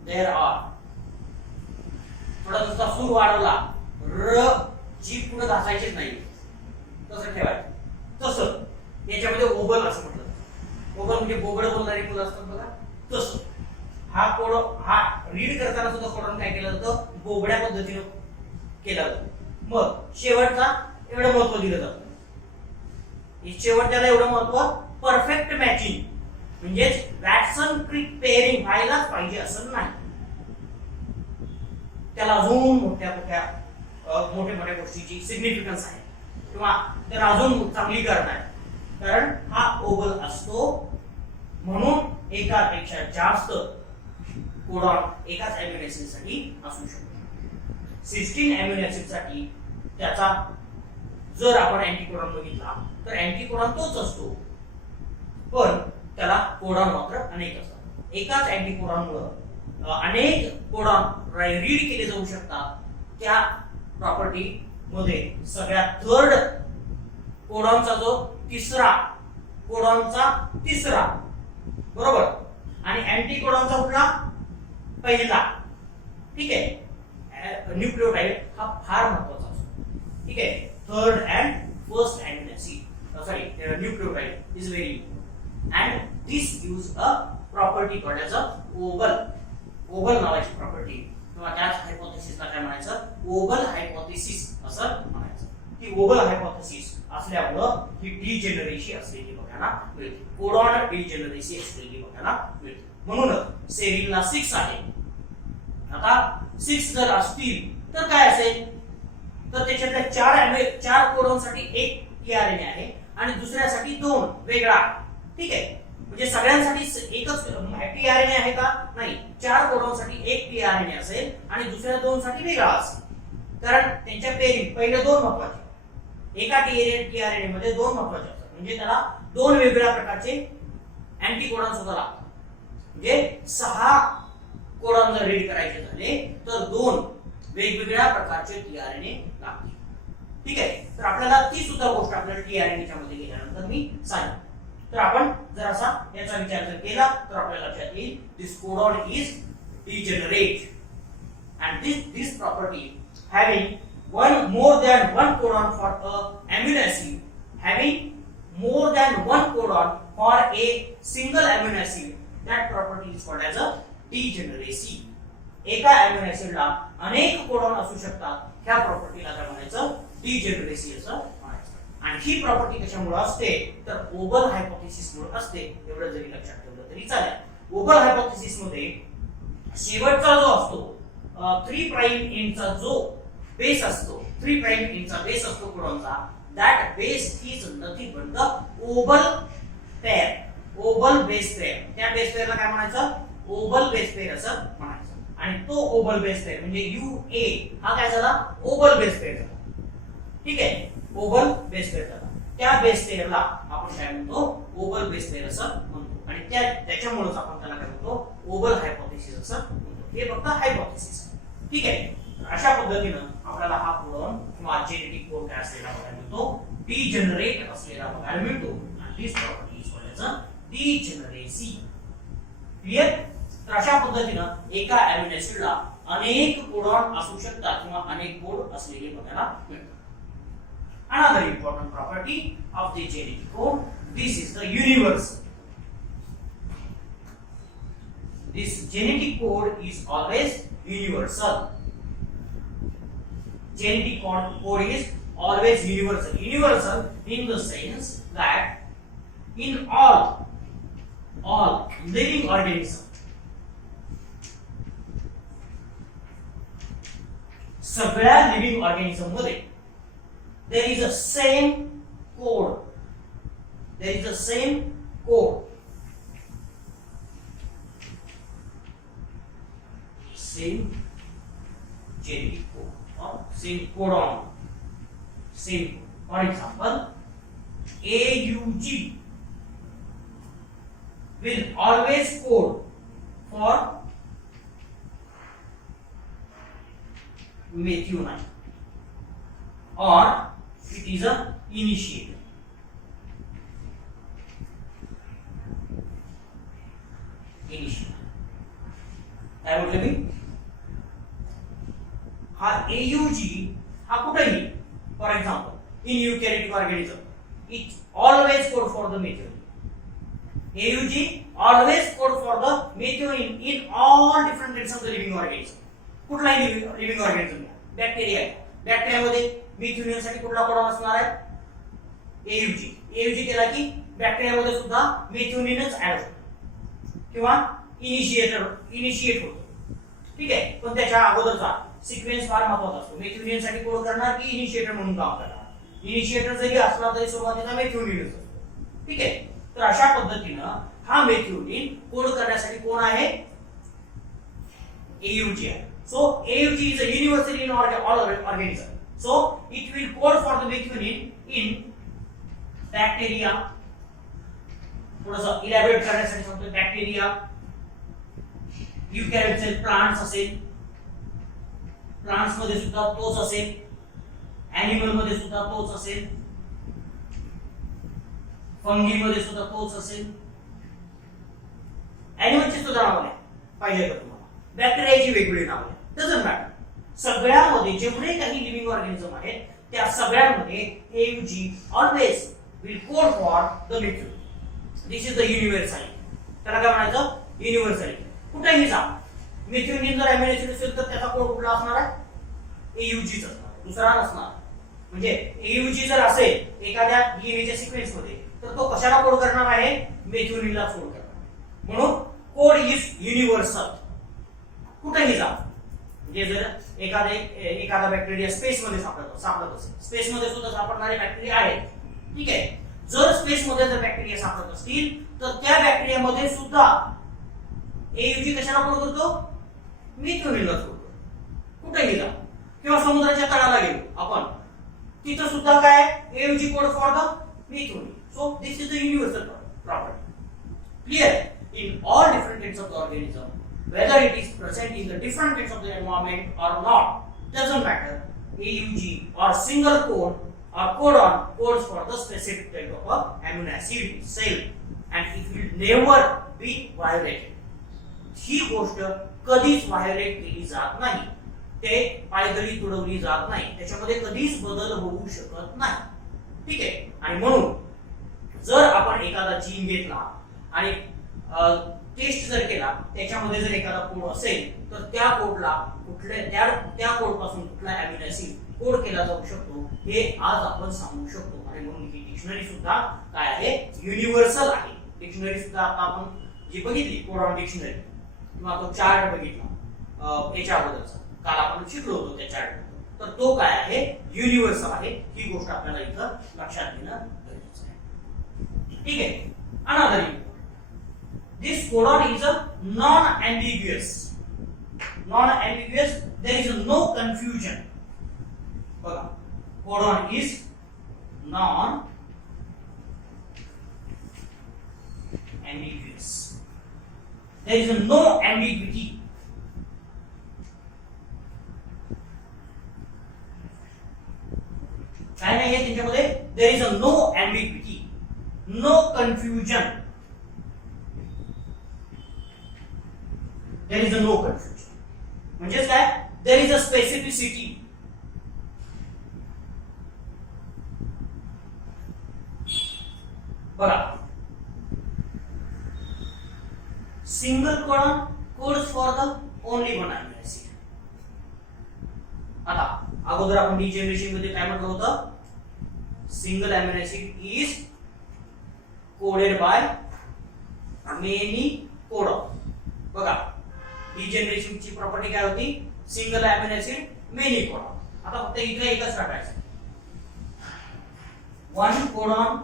There are. थोडा नुसता सूर वाढवला. र जी पुढे घासायचीच नाही. तसं ठेवायचं. तसं याच्यामध्ये ओबल असं म्हटलं. ओबल म्हणजे बोबड बोलणारी मुलं असतात बघा, तसं. हा कोड हा रीड करताना सुद्धा कोडॉन काय केलं जातं? बोबड्या पद्धतीने केला जातो. मग शेवटचा एवढं महत्व दिलं जातं. शेवटच्याला एवढं महत्व, परफेक्ट मॅचिंग म्हणजेच वॅटसन क्रिक पेअरिंग व्हायलाच पाहिजे असं नाही. त्याला अजून मोठ्या गोष्टीची सिग्निफिकन्स आहे किंवा त्याला अजून चांगली करत आहे. कारण हा ओबल असतो म्हणून एकापेक्षा जास्त कोडॉन एकाच अॅमिनो ऍसिड साठी असू शकतो. सिस्टीन अॅमिनो ऍसिड साठी त्याचा जर आपण अँटीकोडॉन बघितला तर अँटीकोडॉन तोच असतो, पण त्याला कोडॉन मात्र अनेक असतात. एकाच अँटीकोडॉनमुळे अनेक कोडॉन रीड केले जाऊ शकतात. त्या प्रॉपर्टी मध्ये सगळ्यात थर्ड कोडॉनचा जो कोडॉनचा तिसरा, बरोबर, आणि अँटीकोडॉनचा कुठला? पहिला. ठीक आहे. न्यूक्लियोटाइड हा फार महत्वाचा असतो. ठीक आहे. Third and first amino acid, sorry, nucleotide is very important and this gives a property called as a wobble नावाची प्रॉपर्टी किंवा त्याच हायपोथेसिसला काय म्हणायचं? ओबल हायपोथेसिस असं म्हणायचं. ती ओबल हायपोथेसिस असल्यामुळं ही डिजेनरेसी असलेली बघायला मिळते. कोडॉन डिजेनरेसी असलेली बघायला मिळते. म्हणूनच सेरीनला 6 आहे. आता 6 जर असतील तर काय असेल? तर त्याच्यातल्या 4 कोडॉनसाठी एक टीआरएनए आहे आणि दुसऱ्यासाठी 2 वेगळा. ठीक आहे. म्हणजे सगळ्यांसाठी एकच टीआरएनए आहे का? नाही. 4 कोडॉनसाठी एक टीआरएनए असेल आणि दुसऱ्या 2 साठी वेगळा असेल. कारण त्यांच्या पेरिंग पहिले 2 महत्वाचे. एका टीआरएनए मध्ये 2 महत्वाचे असतात. म्हणजे त्याला 2 वेगवेगळ्या प्रकारचे अँटी कोडॉन सुद्धा लागतात. म्हणजे 6 कोडॉन जर रीड करायचे झाले तर 2 वेगवेगळ्या प्रकारचे टीआरएनए लागतील. ठीक आहे. तर आपल्याला ती सुद्धा गोष्ट आपल्याला टीआरएनए च्या मध्ये गेल्यानंतर मी सांगेन. तर आपण जर असा याचा विचार जर केला तर आपल्याला लक्षात येईल this codon is degenerate and this property having more than one codon for a amino acid, having more than one codon for a single amino acid, that property is called as a degeneracy. एका amino ऍसिडला अनेक codon असू शकतात, ह्या प्रॉपर्टीला काय म्हणायचं, degeneracy असं म्हणायचं. आणि ही प्रॉपर्टी कशामुळे असते तर ओबल हायपोथेसिस मुळे असते. एवढं जरी लक्षात ठेवलं तरी चालेल. ओबल हायपोथेसिस मध्ये शेवटचा जो असतो 3 प्राइम एंडचा जो बेस असतो, 3 प्राइम एंडचा बेस असतो कोडॉनचा, that base is nothing but the wobble pair, wobble base pair. त्या बेस पेअरला काय म्हणायचं, ओबल बेस पेअर असं म्हणायचं. आणि तो ओबल बेस पेअर म्हणजे UA हा काय झाला, ओबल बेस पेअर झाला. ठीक आहे, ओबल बेस पेअर झाला. त्या बेस पेअरला आपण काय म्हणतो, ओबल बेस पेअर असं म्हणतो. आणि त्याच्यामुळेच आपण त्याला काय म्हणतो, ओबल हायपोथेसिस असं म्हणतो. हे फक्त हायपोथेसिस. ठीक आहे. अशा पद्धतीनं आपल्याला हा कोडॉन किंवा जेनेटिक कोड काय असलेला बघायला मिळतो, डिजेनरेट असलेला बघायला मिळतो. आणि this property is called as degeneracy. Clear. तर अशा पद्धतीनं एका अमिनो ऍसिडला अनेक कोडॉन असू शकतात किंवा अनेक कोड असलेले बघायला मिळतात. Another important property of the genetic code, this is the universal. This genetic code is always universal. Genetic code is always universal. Universal in the sense that in all living organisms, सगळ्या living organism मध्ये there is a same code. There is a same code. Same genetic code or same codon. Same. For example, AUG will always code for methionine, or it is a initiator. काय म्हटलं मी, हा AUG हा कुठेही, for example in eukaryotic organism it always code for the methionine. AUG always code for the methionine in all different kinds of the living organism. कुठलाही living organism घ्या, bacteria आहे, बॅक्टेरियामध्ये methionine साठी कुठला कोडॉन असणार आहे, AUG. AUG केला की बॅक्टेरियामध्ये सुद्धा मेथिओनिनच ऍड होतो किंवा इनिशिएट होतो. ठीक आहे. पण त्याच्या अगोदरचा सिक्वेन्स फार महत्त्वाचा असतो. मेथिओनिन साठी कोड करणार की इनिशिएटर म्हणून काम करणार. इनिशिएटर जरी असला तरी सुरुवातीला मेथिओनिनच असतो. ठीक आहे. तर अशा पद्धतीनं हा मेथिओनिन कोड करण्यासाठी कोण आहे, AUG आहे. So AUG is a universal in all organisms. So it will code for the methionine in bacteria. थोडंसं इलॅबोरेट करण्यासाठी सांगतो, बॅक्टेरिया, युकॅरियोट सेल, प्लांट्स असेल, प्लांट्स मध्ये सुद्धा तोच असेल, एनिमल मध्ये सुद्धा तोच असेल, फंगी मध्ये सुद्धा तोच असेल. एनिमलची सुद्धा नाव आहे पाहिजे का तुम्हाला, बॅक्टेरियाची वेगवेगळी नाव आहे, डझंट मॅटर. सगळ्यामध्ये जेवढे काही लिव्हिंग ऑर्गॅनिझम आहेत त्या सगळ्यामध्ये AUG always will code for the methionine. This is the universal. त्याला काय म्हणायचं, युनिव्हर्सल. कुठेही जा, मेथिओनिन जर अमिनो ऍसिड असेल तर त्याचा कोड कुठला असणार आहे, AUG चा असणार, दुसरा नसणार. म्हणजे AUG जर असेल एखाद्या डीएनएच्या सिक्वेन्स मध्ये तर तो कशाला कोड करणार आहे, मेथिओनिनला कोड करणार. म्हणून कोड इज युनिव्हर्सल. कुठेही जा, म्हणजे जर एखादा बॅक्टेरिया स्पेस मध्ये सापडत असेल, स्पेस मध्ये सुद्धा सापडणारे बॅक्टेरिया आहेत. ठीक आहे. जर स्पेस मध्ये जर बॅक्टेरिया सापडत असतील तर त्या बॅक्टेरियामध्ये सुद्धा AUG कशाला कोड करतो, मेथिओनिनला कोड करतो. कुठेही जा किंवा समुद्राच्या तळाला गेलो आपण, तिथं सुद्धा काय AUG code for the methionine. So this is the universal property. Clear? In all different kinds of the organism, whether it is present in the different kinds of the environment or not, doesn't matter. AUG or single code or codon codes for the specific type of amino acid cell, and it will never be violated. ही गोष्ट कधीच violet केली जात नाही, ते पायदळी तुडवली जात नाही, त्याच्यामध्ये कधीच बदल होऊ शकत नाही. ठीक आहे. आणि म्हणून जर आपण एखादा जीन घेतला आणि टेस्ट जर केला, त्याच्यामध्ये जर एखादा कोड असेल तर त्या कोडला त्या कोड पासून कुठला अमिनो ऍसिड कोड केला जाऊ शकतो हे आज आपण सांगू शकतो. आणि म्हणून ही डिक्शनरी सुद्धा काय आहे, युनिव्हर्सल आहे. डिक्शनरी सुद्धा आता आपण जी बघितली कोडॉन डिक्शनरी किंवा तो चार्ट बघितला याच्या अगोदरचा, काल आपण शिकलो होतो त्या चार्ट, तर तो काय आहे, युनिव्हर्सल आहे. ही गोष्ट आपल्याला इथं लक्षात घेणं गरजेचं आहे. ठीक आहे. Another this codon is a non-ambiguous. Non-ambiguous, there is no confusion. बघा, codon is non-ambiguous. There is no ambiguity. काय नाही आहे त्याच्यामध्ये, there is a no ambiguity, no confusion. There is a no confusion. म्हणजे काय, there is a specificity. बघा, single codon codes for the only one amino acid. आता अगोदर आपण डिजेनरेशन मध्ये काय म्हटलं होतं, single amino acid is coded by many codon. बघा, डिजेनरेशन ची प्रॉपर्टी काय होती, single amino acid many codon. आता फक्त इथे एकच टाकायचं, one codon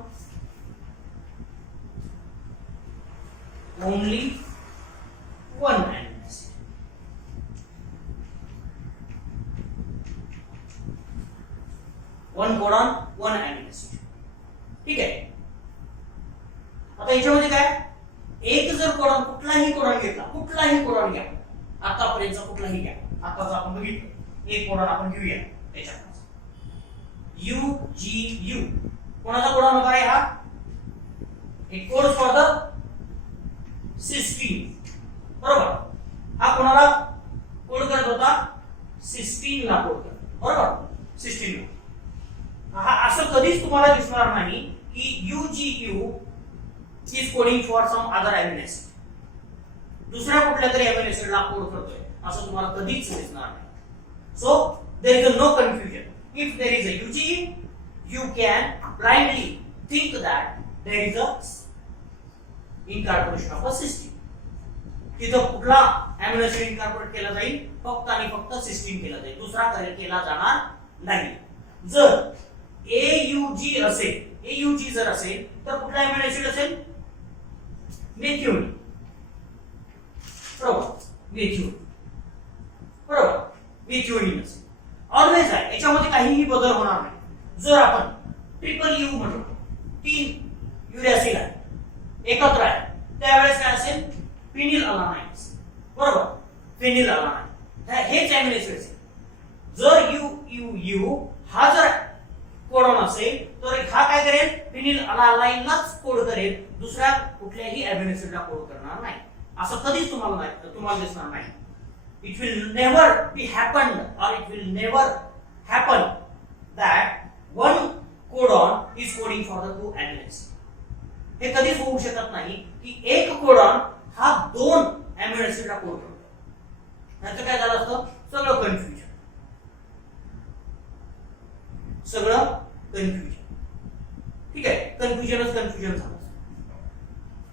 only one amino acid. One codon one amino acid. ठीक आहे. आता याच्यामध्ये काय, एक जर कोडॉन कुठलाही कोडॉन घेतला, कुठलाही कोडॉन घ्या, आतापर्यंत कुठलाही घ्या, आताच आपण बघितलं एक कोडॉन आपण घेऊया त्याच्यात UGU. कोणाचा कोडॉन होता आहे हा, एक कोड फॉर द सिस्टीन. बरोबर, हा कोणाला कोड करत होता, सिस्टीन ला कोड करत. बरोबर, सिस्टीन. हा असं कधीच तुम्हाला दिसणार नाही की UGU is coding for some other amino acid. दुसऱ्या कुठल्या तरी अमिनो ऍसिड ला कोड करतोय असं तुम्हाला कधीच दिसणार नाही. So there is no confusion. If there is a UGE, you can blindly think that there is a incorporation of a cysteine. तिथं कुठला अमिनो ऍसिड इनकॉर्पोरेट केला जाईल, फक्त आणि फक्त सिस्टीन केला जाईल, दुसरा केला जाणार नाही. जर AUG असेल, AUG जर असेल तर कुठला अमिनो ऍसिड असेल, मेथिओनिन. बरोबर, मेथिओनिन. बरोबर, मेथिओनिन असेल. ऑलवेज आहे, याच्यामध्ये काहीही बदल होणार नाही. जर आपण ट्रिपल यू म्हणतो, 3 युरॅसिल आहे एकत्र आहे, त्यावेळेस काय असेल, फिनिल अलानाइन. बरोबर, फिनिल अलानाइन हेच अमिनो ऍसिड असेल. जर UUU हा जर कोडॉन असेल तर हा काय करेल, फिनिल अलानाइनलाच कोड करेल, दुसऱ्या कुठल्याही अमिनो ऍसिडला कोड करणार नाही. असं कधीच तुम्हाला दिसणार नाही. It will never be happened or it will never happen that one codon is coding for the two amino acids. हे कधीच होऊ शकत नाही की एक कोडॉन हा दोन अमिनो ऍसिडला कोड करतो. नाहीतर काय झालं असतं, सगळं कन्फ्युजन. ठीक आहे, कन्फ्युजन झालं.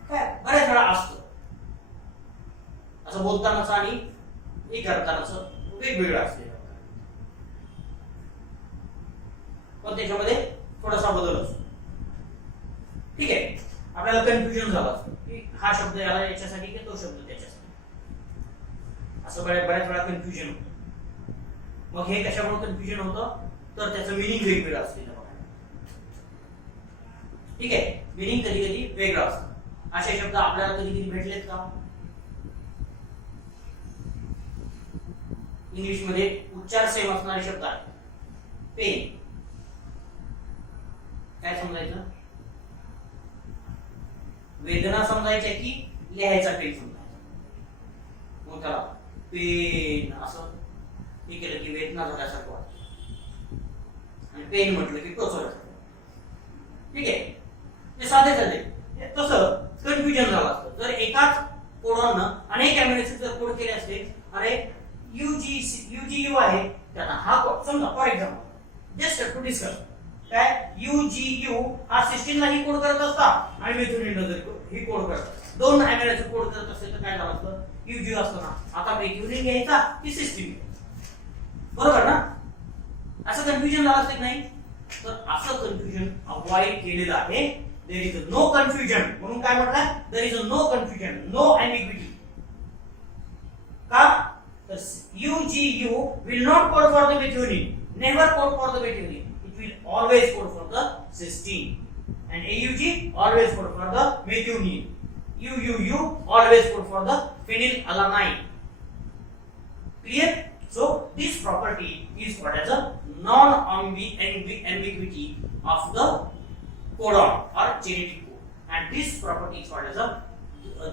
काय बऱ्याच वेळा असतं असं बोलतानाच आणि हे करतानाच वेगवेगळं असते, पण त्याच्यामध्ये थोडासा बदल असतो. ठीक आहे, आपल्याला कन्फ्युजन झालं असतं की हा शब्द याला याच्यासाठी की तो शब्द त्याच्यासाठी, असं बऱ्याच वेळा कन्फ्युजन होतं. मग हे कशामुळे कन्फ्युजन होतं, तर त्याचं मिनिंग वेगवेगळं असलेलं बघा. ठीक आहे, मिनिंग कधी कधी वेगळं असतं असे शब्द आपल्याला कधी कधी भेटलेत का? इंग्लिश मध्ये उच्चार सेम असणारे शब्द आहेत. पेन काय समजायचं? वेदना समजायच्या की लिहायचा पेन समजायचा? मग त्याला पेन असं हे केलं की वेदना झाल्यासारखं वाटतं, आणि पेन म्हटलं की टोचवल्यासारखं. ठीक आहे, हे साधे साधे. तसं कन्फ्युजन झालं असतं जर एकाच कोडॉननं अनेक अमिनो ऍसिड जर कोड केले असते. अरे UGU आहे त्यांना हा कोड समजा, for example just to discuss, काय UGU हा सिस्टीनला ही कोड करत असता आणि मेथिओनिनला जर ही कोड करत, दोन अमिनो ऍसिड कोड करत असते तर काय झालं असतं? UGU असतं ना, आता मेथिओनिन घ्यायचा की सिस्टीन घ्यायचा, बरोबर ना? असं कन्फ्युजन झालं असतं नाही? तर असं कन्फ्युजन अवॉइड केलेलं आहे. देयर इज नो कन्फ्युजन, म्हणून काय म्हटलं? There is no confusion, no ambiguity. का? तर UGU will not code for the methionine, never code for the methionine, it will always code for the cysteine, and AUG always code for the methionine, UUU always code for the phenylalanine. Clear? So this property is called as a non-ambiguity of the codon or genetic code, and this property is called as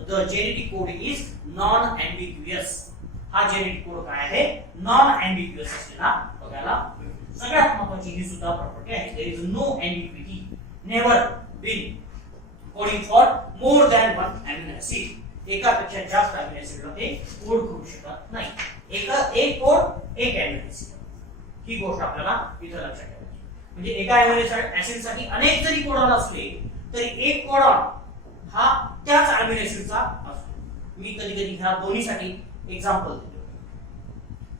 the genetic code is non-ambiguous. हा genetic code काय आहे? Non एम्बिग्युअस असलेला बघायला मिळतो. सगळ्यात महत्त्वाची ही सुद्धा property आहे. There is no ambiguity, never been coding for more than one amino acid. एकापेक्षा जास्त अमिनो ऍसिडला ते कोड करू शकत नाही. एक कोड एक अमिनो ऍसिड, ही गोष्ट आपल्याला इथं लक्षात ठेवायची. म्हणजे एका अमिनो ऍसिडसाठी अनेक जरी कोडॉन असले तरी एक कोडॉन हा त्याच अमिनो ऍसिडचा असतो. मी कधी कधी ह्या दोन्हीसाठी एग्जांपल देतो.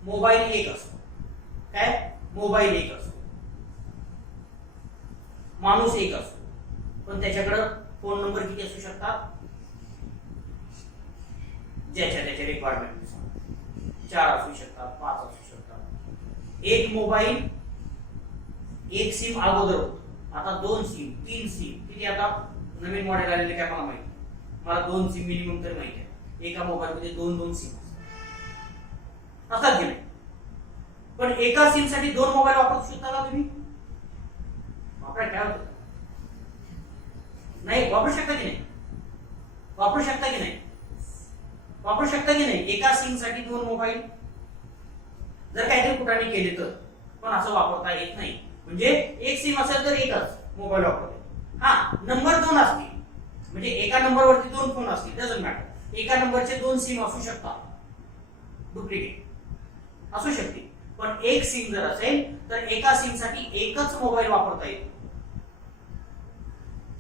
मोबाईल एक असतो, काय? मोबाईल एक असतो, माणूस एक असतो, पण त्याच्याकडे फोन नंबर किती असू शकतात? ज्याच्या त्याच्या रिक्वायरमेंट नुसार 4 असू शकतात, 5 असू शकतात. एक मोबाईल, एक सिम अगोदर होतो, आता 2 सिम, 3 सिम, किती आता नवीन मॉडेल आलेले काय मला माहिती, मला 2 सिम मिनिमम तर माहिती आहे. एका मोबाईल मध्ये 2 सिम असतात की नाही? पण एका सिम साठी 2 मोबाईल वापरू शकता का तुम्ही? वापरा, काय होतं? नाही वापरू शकता की नाही? वापरू शकता की नाही? वापरू शकता की नाही? एका सिम साठी 2 मोबाईल जर काहीतरी कुठाने केले तर, पण असं वापरता येत नाही. म्हणजे एक सिम असेल तर एकच मोबाईल वापरता. हा, नंबर 2 असतील म्हणजे एका नंबरवरती 2 फोन असतील, डझंट मॅटर. एका नंबरचे 2 सिम असू शकतात, डुप्लिकेट असू शकते. पण एक सिम जर असेल तर एका सिम साठी एकच मोबाईल वापरता येतो.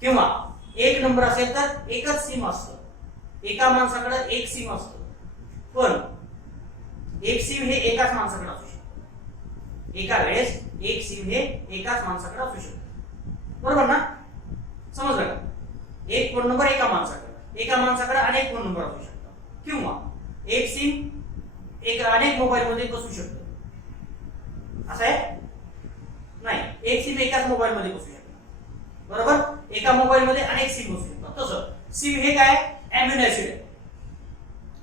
किंवा एक नंबर असेल तर एकच सिम असतं, एका माणसाकडे एक सिम असतं. पण एक सिम हे एकाच माणसाकडे असू शकतं. एका वेळेस एक सिम हे एकाच माणसाकडे असू शकतं, बरोबर ना? समजलं का? एक फोन नंबर एका माणसाकडे अनेक फोन नंबर असू शकतात. किंवा एक सिम एक अनेक मोबाईल मध्ये बसू शकतं. असं आहे? नाही, एक सिम एकाच मोबाईल मध्ये बसू शकतं, बरोबर? एका मोबाईल मध्ये अनेक सिम बसू शकतात. तसं सिम हे काय? अमिनो ऍसिड आहे.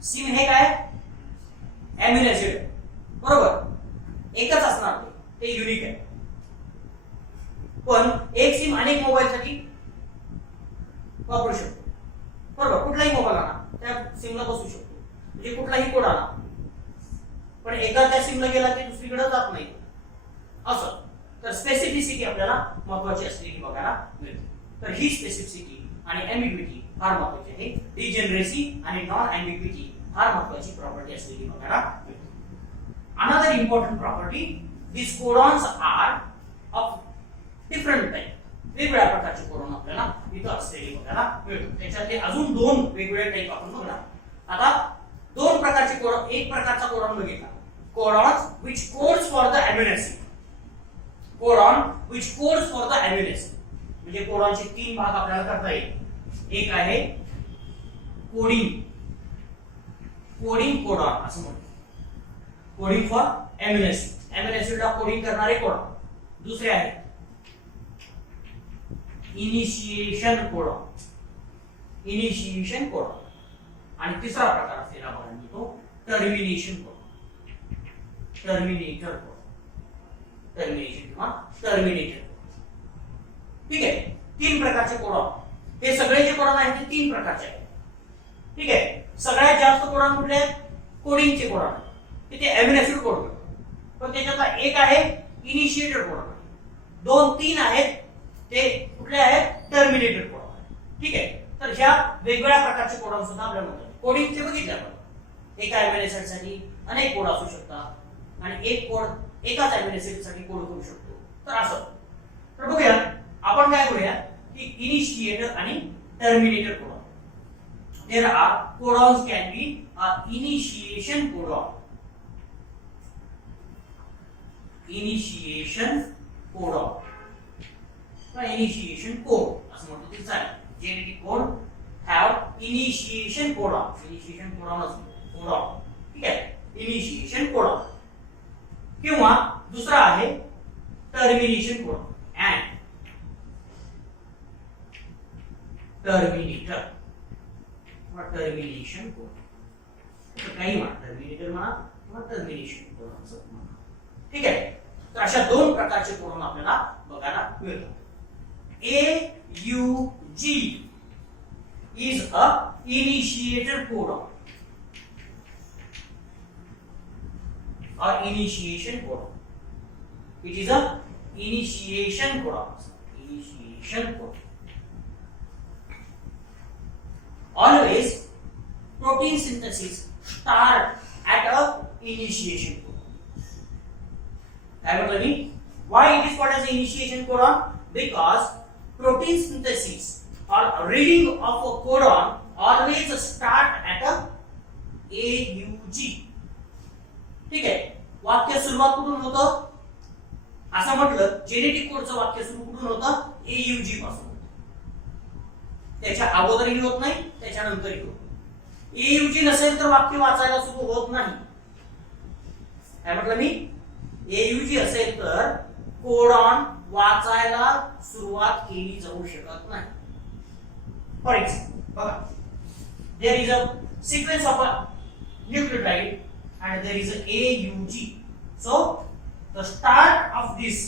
सिम हे काय? अमिनो ऍसिड आहे, बरोबर? एकच असणार, ते युनिक आहे. पण एक सिम अनेक मोबाईल साठी वापरू शकतो, बरोबर? कुठलाही मोबाईल आणा त्या सिमला बसू शकतो, म्हणजे कुठलाही कोड आणा, पण एका त्या सिमला गेला की दुसरीकडे जात नाही. असं तर स्पेसिफिसिटी आपल्याला महत्त्वाची असलेली बघायला मिळते. तर ही स्पेसिफिसिटी आणि एम्बिग्युइटी फार महत्त्वाची आहे. डिजेनरेसी आणि नॉन एम्बिग्युइटी फार महत्त्वाची प्रॉपर्टी असलेली बघायला मिळते. Another important property, these codons are of different type. वेगवेगळ्या प्रकारचे कोडॉन आपल्याला इथं असलेले बघायला मिळतात. त्याच्यातले अजून 2 वेगवेगळे टाइप आपण बघणार. आता 2 प्रकारचे कोडॉन, एक प्रकारचा कोडॉन बघितला, codon which codes for the amino acid. Codon which codes for the amino acid. म्हणजे कोडॉनचे 3 भाग आपल्याला करता येईल. एक आहे कोडिंग कोडॉन असं म्हणतो, coding for amino acid, amino ऍसिडला कोडिंग करणारे कोडॉन. दुसरे आहे इनिशिएशन कोडॉन. Initiation codon. आणि तिसरा प्रकार असलेला बघा तो termination codon. Terminator codon. Termination किंवा टर्मिनेटर. ठीक आहे. तीन प्रकारचे कोडॉन. हे सगळे जे कोडॉन आहेत ते तीन प्रकारचे आहेत. ठीक आहे. सगळ्यात जास्त कोडॉन कुठले आहेत? कोडिंगचे कोडॉन आहेत. ते अमिनो ऍसिड कोड करतात. पण त्याच्यातला एक आहे इनिशिएटर कोडॉन. दोन तीन आहेत ते कुठले आहेत? Terminator codon. ठीक आहे. तर ह्या वेगवेगळ्या प्रकारचे कोडॉन सुद्धा आपल्याला मिळतात. कोडिंगचे बघितले आपण. एका अमिनो ऍसिड साठी अनेक कोड असू शकतात आणि एक कोड एकाच अमिनो ऍसिड साठी कोड करू शकतो. तर असं. तर बघूया आपण काय करूया की इनिशिएटर आणि terminator codon. There are codons can be initiation codon. Initiation codon. Initiation code असं म्हणतो ते चालेल. Genetic code have initiation codon. Initiation codon. ठीक आहे. Initiation codon. किंवा दुसरा आहे टर्मिनेशन कोडॉन. अँड टर्मिनेटर किंवा टर्मिनेशन कोड. काही म्हणा टर्मिनेटर म्हणा किंवा टर्मिनेशन कोडॉन असं म्हणा. ठीक आहे. तर अशा दोन प्रकारचे कोडॉन आपल्याला बघायला मिळतात. AUG is a initiator codon or initiation codon. It is a initiation codon. Initiation codon. Always protein synthesis start at a initiation codon. Why it is called as initiation codon? Because protein synthesis or reading of a codon always start at a AUG. ठीक आहे. वाक्य सुरुवात कुठून होतं? असं म्हटलं genetic कोडचं वाक्य सुरू कुठून होतं? AUG पासून. त्याच्या अगोदरही होत नाही, त्याच्यानंतरही होत. AUG नसेल तर वाक्य वाचायला सुरू होत नाही. काय म्हटलं मी? AUG असेल तर कोडॉन वाचायला सुरुवात केली जाऊ शकत नाही. फॉर एक्झाम्पल बघा, there is a sequence of a nucleotide and there is a AUG. So the start of this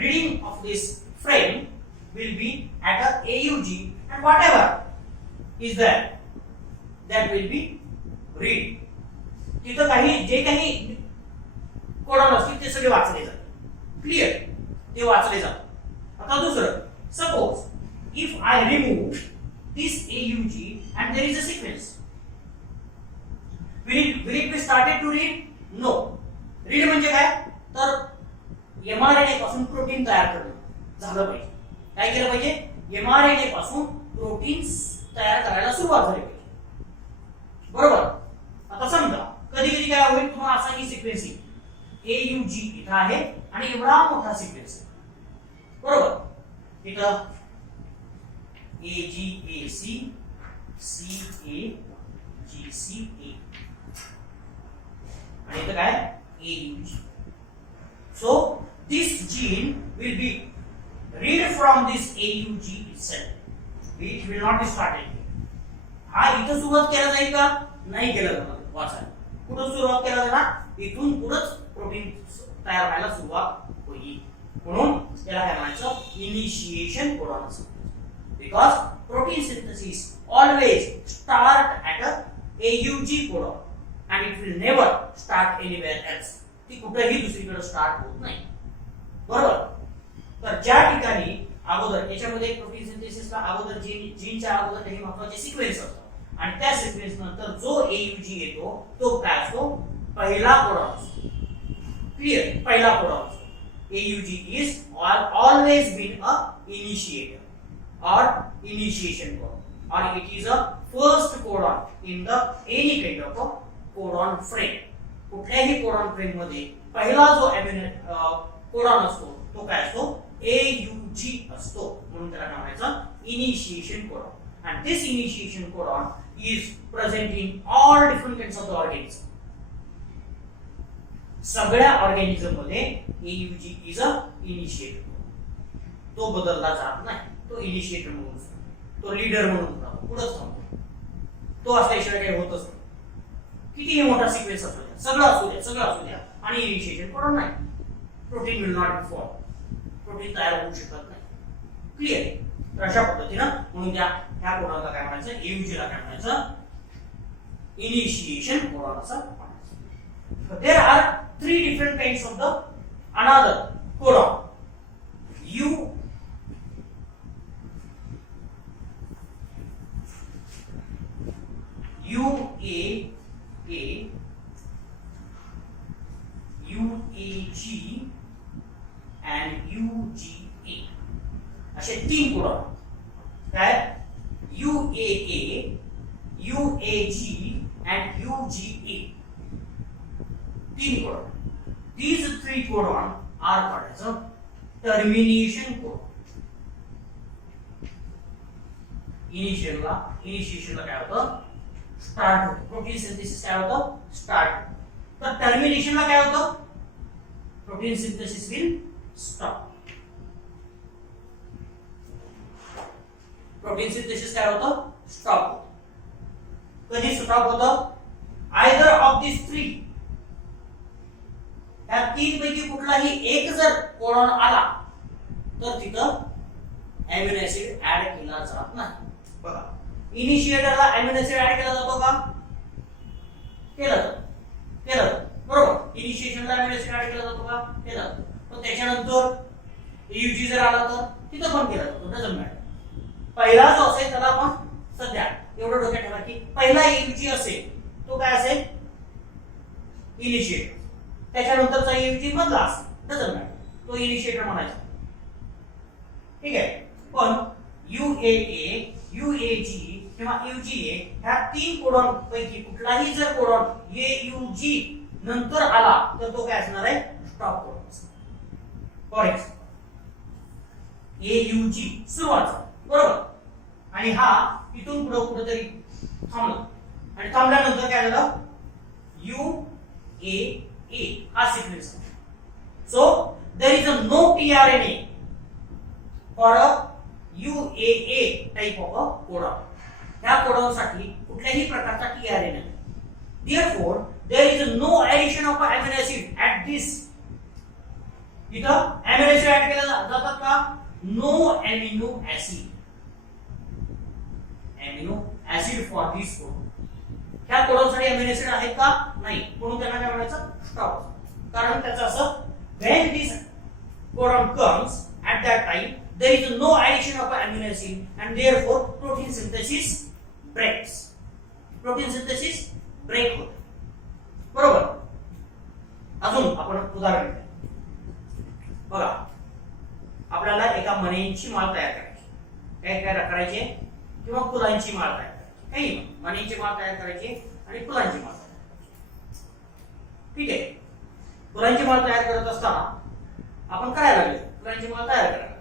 reading of this frame will be at a AUG and whatever is there that will be read. तिथं काही जे काही codon असतील ते सगळे वाचले जातात. Clear? ते वाचले जातात. आता दुसरं, suppose if I remove this AUG and there is a sequence, will it be started to read? No. Read म्हणजे काय? तर mRNA पासून प्रोटीन तयार करणं झालं पाहिजे. काय केलं पाहिजे? mRNA पासून प्रोटीन तयार करायला सुरुवात झाली पाहिजे. बरोबर? आता समजा कधी कधी काय होईल, तुम्हाला असा ही सिक्वेन्स येईल. AUG इथं आहे आणि एवढा मोठा सिक्वेन्स आहे. बरोबर? इथं AGAC CAGCA and इथं काय? AUG. So this gene will be read from this AUG itself. It will not be started. हा इथं सुरुवात केला जाईल का? नाही केलं जाणार वाचायला. कुठं सुरुवात केला जाणार? इथून पुढेच प्रोटीन तयार व्हायला सुरुवात होईल. म्हणून त्याला काय म्हणायचं? इनिशिएशन कोडॉन असं. Because protein synthesis always start at a AUG codon and it will never start anywhere else. ती कुठेही दुसरीकडे स्टार्ट होत नाही. बरोबर? तर ज्या ठिकाणी अगोदर याच्यामध्ये प्रोटीन सिंथेसिसला अगोदर जीनच्या अगोदर काही महत्त्वाचे सिक्वेन्स असतात आणि त्या सिक्वेन्स नंतर जो AUG येतो तो काय असतो? पहिला कोडॉन असतो. क्लिअर? पहिला कोडॉन असतो. AUG is always been a initiator or initiation codon or it is a first codon in the any kind of a codon frame. कुठल्याही कोडॉन फ्रेम मध्ये पहिला जो अमिनो कोडॉन असतो तो काय असतो? AUG असतो. म्हणून त्याला काय म्हणायचं? Initiation codon. and this initiation codon is present in all different kinds of the organism. सगळ्या ऑर्गॅनिझम मध्ये AUG is a initiator. तो बदलला जात नाही. तो इनिशिएटर म्हणून, तो लीडर म्हणून पुढे थांबतो. तो असल्याशिवाय काही होतच नाही. कितीही मोठा सिक्वेन्स असू द्या, सगळं असू द्या आणि इनिशिएशन कोडॉन नाही, protein will not be form, protein तयार होऊ शकत नाही. क्लिअर? तर अशा पद्धतीनं म्हणून ह्या कोडॉनला काय म्हणायचं, एयूजी ला काय म्हणायचं, इनिशिएशन कोडॉन असं म्हणायचं. There are 3 different kinds of the another codon. UAA, UAG and UGA असे 3 कोडॉन. काय? UAA, UAG and UGA, 3 codon. These 3 codon are called as a termination codon. इनिशिएशनला काय होतं, स्टार्ट होतं. प्रोटीन सिंथेसिस काय होतं, start. तर टर्मिनेशनला काय होतं, protein synthesis will stop. Protein synthesis काय होतं, स्टॉप होतं. कधी स्टॉप होतं, आयदर ऑफ दिस 3, या 3 पैकी कुठलाही एक जर कोडॉन आला तर तिथं अॅमिनो ऍसिड ऍड केला जात नाही. बघा, इनिशिएटरला अॅमिनो ऍसिड ऍड केला जातो का, केला जातो बरोबर. इनिशिएशनला अॅमिनो ऍसिड ऍड केला जातो का, केला जातो. पण त्याच्यानंतर एयूजी जर आला तर तिथं पण केला जातो, डझंट मॅटर. पहिला जो असेल त्याला आपण सध्या एवढं डोक्यात ठेवा की पहिला एयूजी असेल तो काय असेल, इनिशिएटर. त्याच्यानंतरचा एयूजी मधला असेल, डझंट मॅटर, तो इनिशिएटर म्हणायचा. ठीक आहे. पण UAA, UAG किंवा UGA ह्या 3 कोडॉन पैकी कुठलाही जर कोडॉन AUG नंतर आला तर तो काय असणार आहे, stop codon. For example AUG सुरुवात बरोबर, आणि हा इथून पुढे कुठेतरी थांबला, आणि थांबल्यानंतर काय झालं, UAA हा sequence. So there is a no tRNA for a UAA type of a codon. ह्या कोडॉन साठी कुठल्याही प्रकारचा tRNA नाही. Therefore there is no addition of amino acid at this. इथं amino acid ऍड केले जातात का, no amino acid for this codon. ह्या कोडॉन साठी amino acid आहेत का, नाही, म्हणून त्यांना काय म्हणायचं, स्टॉप. कारण त्याचं असं, when this codon comes at that time there is no addition of amino acid and therefore protein synthesis breaks. Protein synthesis break होते बरोबर. अजून आपण उदाहरण घेऊ. बघा, आपल्याला एका मण्यांची माळ तयार करायची, काय काय करायचे, किंवा फुलांची माळ तयार करायची, काही मण्यांची माळ तयार करायची आणि फुलांची माळ तयार करायची. ठीक आहे. फुलांची माळ तयार करत असताना आपण करायला लागले, फुलांची माळ तयार करायला,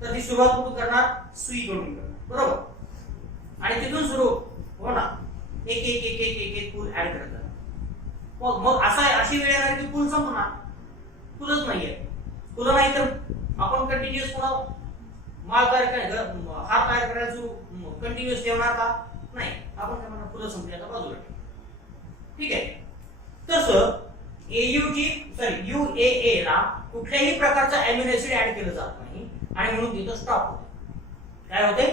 तर ती सुरुवात कुठून करणार, सुई कडून करणार बरोबर. आणि तिथून सुरू हो ना, एक एक एक एक एक एक फूल ऍड करत जाणार. मग अशी वेळ येणार की फूल संपणार, फुलच नाहीये. फुलं नाही तर आपण कंटिन्युअस पुन्हा माल तयार करायचं, हार तयार करायचं कंटिन्युअस ठेवणार का, नाही. आपण काय म्हणणार, फुलं संपली आता बाजूला. ठीक आहे. तसं UAA ला कुठल्याही प्रकारचा अॅमिनो ऍसिड ऍड केलं जात नाही आणि म्हणून तिथं स्टॉप होते. काय होते,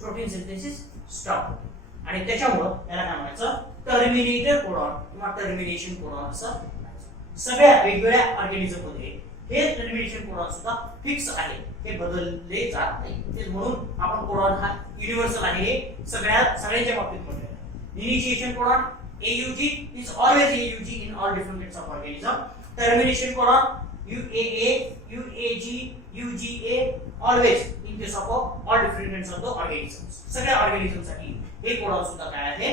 प्रोटीन सिंथेसिस स्टॉप होते. आणि त्याच्यामुळं त्याला काय म्हणायचं, टर्मिनेटर कोडॉन किंवा टर्मिनेशन कोडॉन असं म्हणायचं. सगळ्या वेगवेगळ्या ऑर्गॅनिझम मध्ये हे टर्मिनेशन कोडॉन सुद्धा फिक्स आहे, हे बदलले जात नाही. म्हणून आपण कोडॉन हा युनिव्हर्सल आहे, हे सगळ्यांच्या बाबतीत म्हटलं. Initiation codon AUG is always AUG in all different kinds of organism. Termination codon UAA, UAG, UGA always in case of all different kinds of the organisms. सगळ्या ऑर्गॅनिझम साठी हे कोडॉन सुद्धा काय आहे,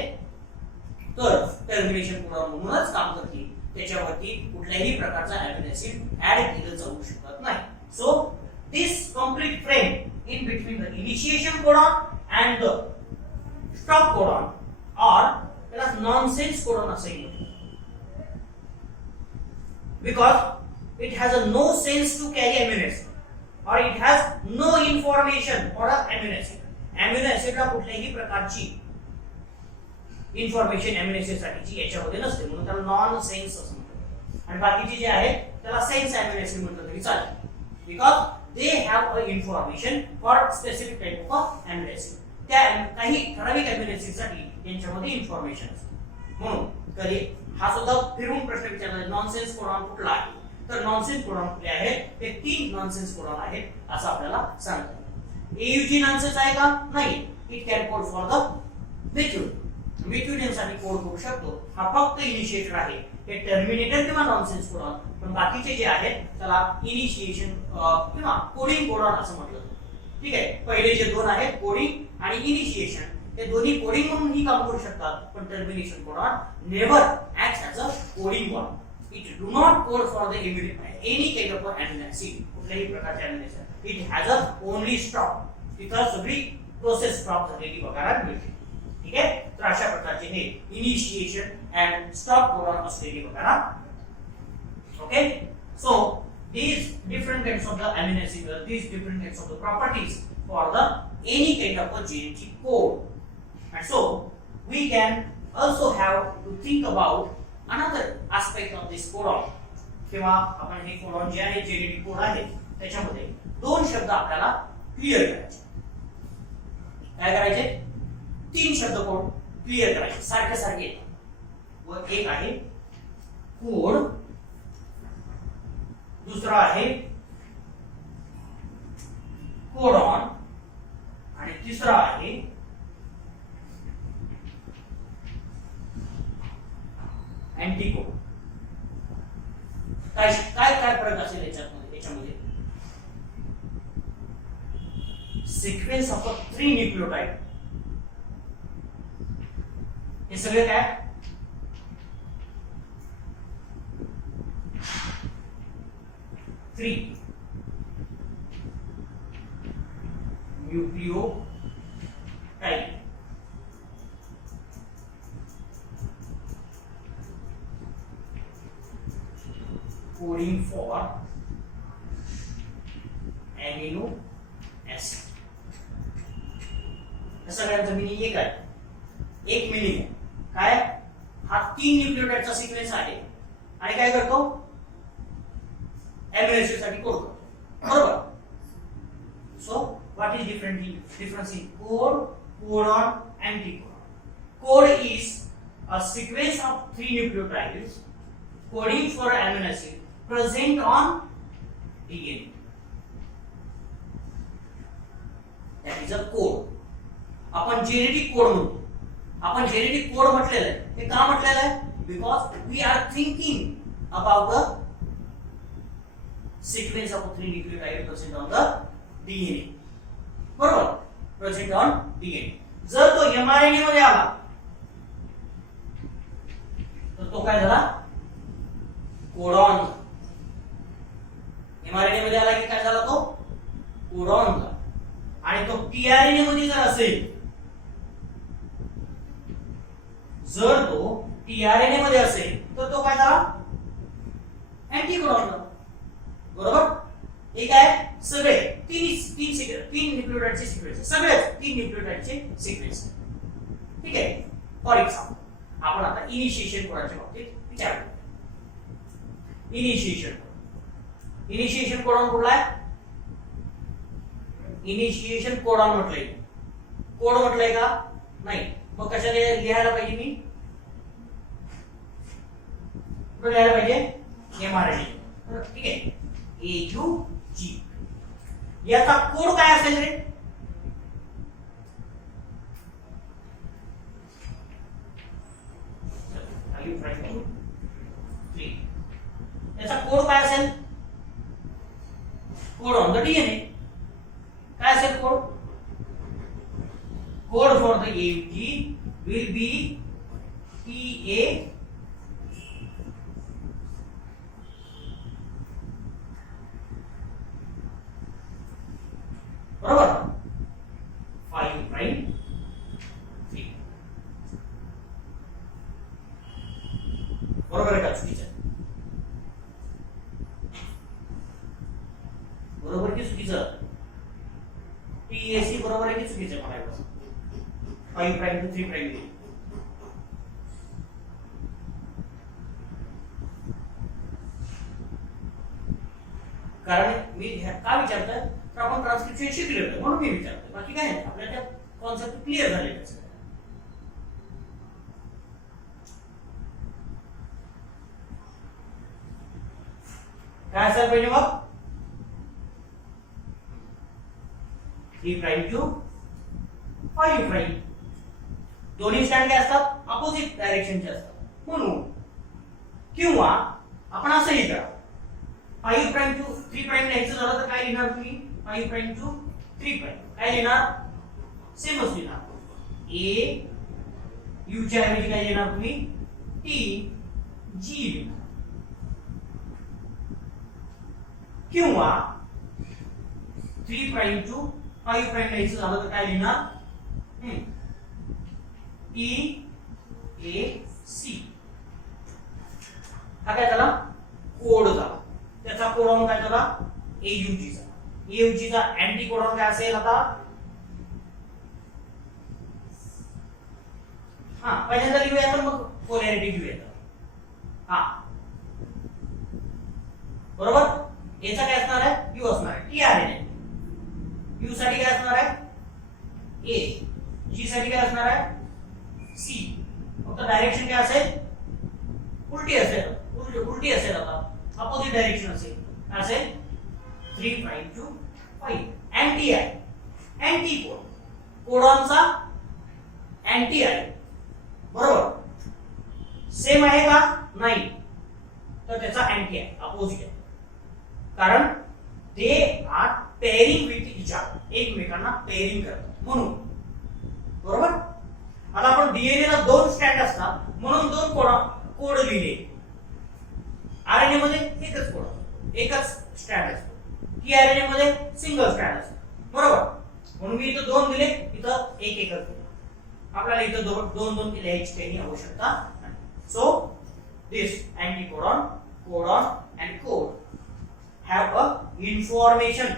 तर टर्मिनेशन कोडॉन म्हणूनच काम करते. त्याच्यावरती कुठल्याही प्रकारचा अॅमिनो ऍसिड ऍड केलं जाऊ शकत नाही. So this complete frame in between the initiation codon and the stop codon are त्याला नॉनसेन्स कोडॉन असेल, because it has a no sense to carry amino acid or it has no information for a amino acid. Amino acid ला कुठल्याही प्रकारची information amino acid साठीची याच्यामध्ये नसते, म्हणून त्याला नॉन सेन्स असं म्हणतात. आणि बाकीचे जे आहेत त्याला सेन्स अमिनो ऍसिड म्हटलं तरी चालेल, because they have a information for specific type of amino acid. त्या काही ठराविक अमिनो ऍसिड साठी त्यांच्यामध्ये इन्फॉर्मेशन असते. म्हणून कधी हा सुद्धा फिरून प्रश्न विचारला, नॉनसेन्स कोडॉन कुठला आहे, तर नॉनसेन्स कोडॉन कुठले आहेत, ते 3 नॉनसेन्स कोडॉन आहेत असं आपल्याला सांगतात. AUG नॉनसेन्स आहे का? नाही. It can code for the methionine. Methionine साठी कोड करू शकतो. हा फक्त इनिशिएटर आहे, हे टर्मिनेटर किंवा नॉनसेन्स कोडॉन. पण बाकीचे जे आहेत त्याला इनिशिएशन किंवा कोडिंग कोडॉन असं म्हटलं जातं. ठीक आहे, पहिले जे दोन आहेत कोडिंग आणि इनिशिएशन, हे दोन्ही कोडिंग म्हणून ही काम करू शकतात, पण termination codon never acts as a coding one. It do not code for the any kind of amino acid, कुठल्याही प्रकारचे amino acid. It has a only stop. तिथं सगळी प्रोसेस स्टॉप झालेली बघायला मिळते. ठीक आहे, तर अशा प्रकारचे हे इनिशिएशन अँड स्टॉप कोडॉन असलेली बघायला. Okay, so these different kinds of the amino acid, these different kinds of the properties for the any kind of a GNG code. And so we can also have to think about another aspect of this codon. किंवा आपण हे codon जे आहे genetic code आहे त्याच्यामध्ये दोन शब्द आपल्याला क्लिअर करायचे. काय करायचे? 3 शब्द कोड क्लिअर करायचे, सारखे सारखे. व एक आहे कोड, दूसरा आहे कोडॉन आणि तिसरा आहे अँटीकोड. काय काय काय फरक असेल याच्यामध्ये? Sequence of 3 nucleotide. हे सगळे काय? Nucleotide coding for amino acid. या सगळ्यांचं मिनिंग एक आहे, एक मिनिंग आहे. काय? हा 3 न्यूक्लियोटाइडचा सिक्वेन्स आहे आणि काय करतो? अमिनो ऍसिड साठी कोड करतो, बरोबर? So what is difference in code, codon, anticodon? Code is a sequence of 3 nucleotides coding for amino acid present on DNA. That is a code. आपण जेनेटिक कोड म्हणतो. आपण जेनेटिक कोड म्हटलेलं आहे. हे का म्हटलेलं आहे? Because we are thinking about the sequence of 3 nucleotides present on the DNA. बरोबर? Present on DNA. जर तो mRNA मध्ये आला तर तो काय झाला? कोडॉन. mRNA मध्ये आला की काय झाला तो? कोडॉन झाला. आणि तो tRNA मध्ये जर असेल, जर तो tRNA मध्ये असेल तर तो काय झाला? अँटीकोडॉन झाला. बरोबर? एक आहे सगळे तीन न्यूक्लियोटाइडचे सिक्वेन्स, सगळे 3 न्यूक्लियोटाइडचे सिक्वेन्स. ठीक आहे, फॉर एक्झाम्पल आपण आता इनिशिएशन कोडाच्या बाबतीत विचार करू. इनिशिएशन कोडॉन कुठला आहे? इनिशिएशन कोडॉन म्हटलंय. कोड म्हटलंय का? नाही. मग कशाला लिहायला पाहिजे मी? लिहायला पाहिजे mRNA. ठीक आहे, AUG. याचा कोड काय असेल रे? याचा कोड काय असेल? Code on the DNA. काय असेल code? Code for the AUG will be TA बरोबर? 5 प्राइम 3. बरोबर आहे का चुकीचं? बरोबर की चुकीचं? TAC बरोबर आहे की चुकीचं? मला 5 प्राइम टू 3 प्राइम. कारण मी का विचारतोय तर आपण ट्रान्सक्रिप्शन शिकलेलो म्हणून मी विचारतोय, बाकी काय नाही, आपल्याला त्या कॉन्सेप्ट क्लिअर झालेला आहे. काय असायला पाहिजे मग 3 प्राइम टू 5 प्राइम, दोन्ही स्टँड काय असतात अपोजिट डायरेक्शनचे असतात म्हणून. किंवा आपण असंही करा 5 प्राइम टू 3 प्राइम लिहायचं झालं तर काय लिहिणार तुम्ही 5 प्राइम टू 3 प्राइम काय लिहिणार सेमच लिहिणार, ए यू च्या ऐवजी काय लिहिणार तुम्ही टी जी लिहिणार. किंवा 3 प्राइम टू 5 प्राइम लिहायचं झालं तर काय लिहिणार ई ए सी. हा काय झाला कोड झाला, त्याचा कोडॉन काय झाला एयूजी चा. एयूजी चा अँटी कोडॉन काय असेल आता, हा पहिल्यांदा लिहूया तर मग पोलॅरिटी घेऊया. हा बरोबर, याचा काय असणार आहे यू असणार आहे, टीआरएनए यू साठी काय असणार आहे ए, जी साठी काय असणार आहे सी. फक्त डायरेक्शन काय असेल उलटी असेल, उलटी असेल, आता अपोजिट डायरेक्शन असेल, असेल 3 प्राइम टू 5. अँटी आहे, अँटी कोड, कोडॉनचा अँटी आहे बरोबर, सेम आहे का नाही तर त्याचा अँटी आहे अपोजिट आहे, कारण ते are pairing with each other, एकमेकांना पेअरिंग करतात म्हणून बरोबर. आता आपण डीएनए ला 2 स्ट्रँड असतात म्हणून 2 कोड लिहिले, आरएनए मध्ये एकच कोड एकच स्ट्रँड असतो, टीआरएनए मध्ये सिंगल स्ट्रँड असतो बरोबर. म्हणून मी इथं 2 दिले, इथं एक एकच दिले, आपल्याला इथं 2 लिहायची काही आवश्यकता नाही. So this anticodon, codon and code have a information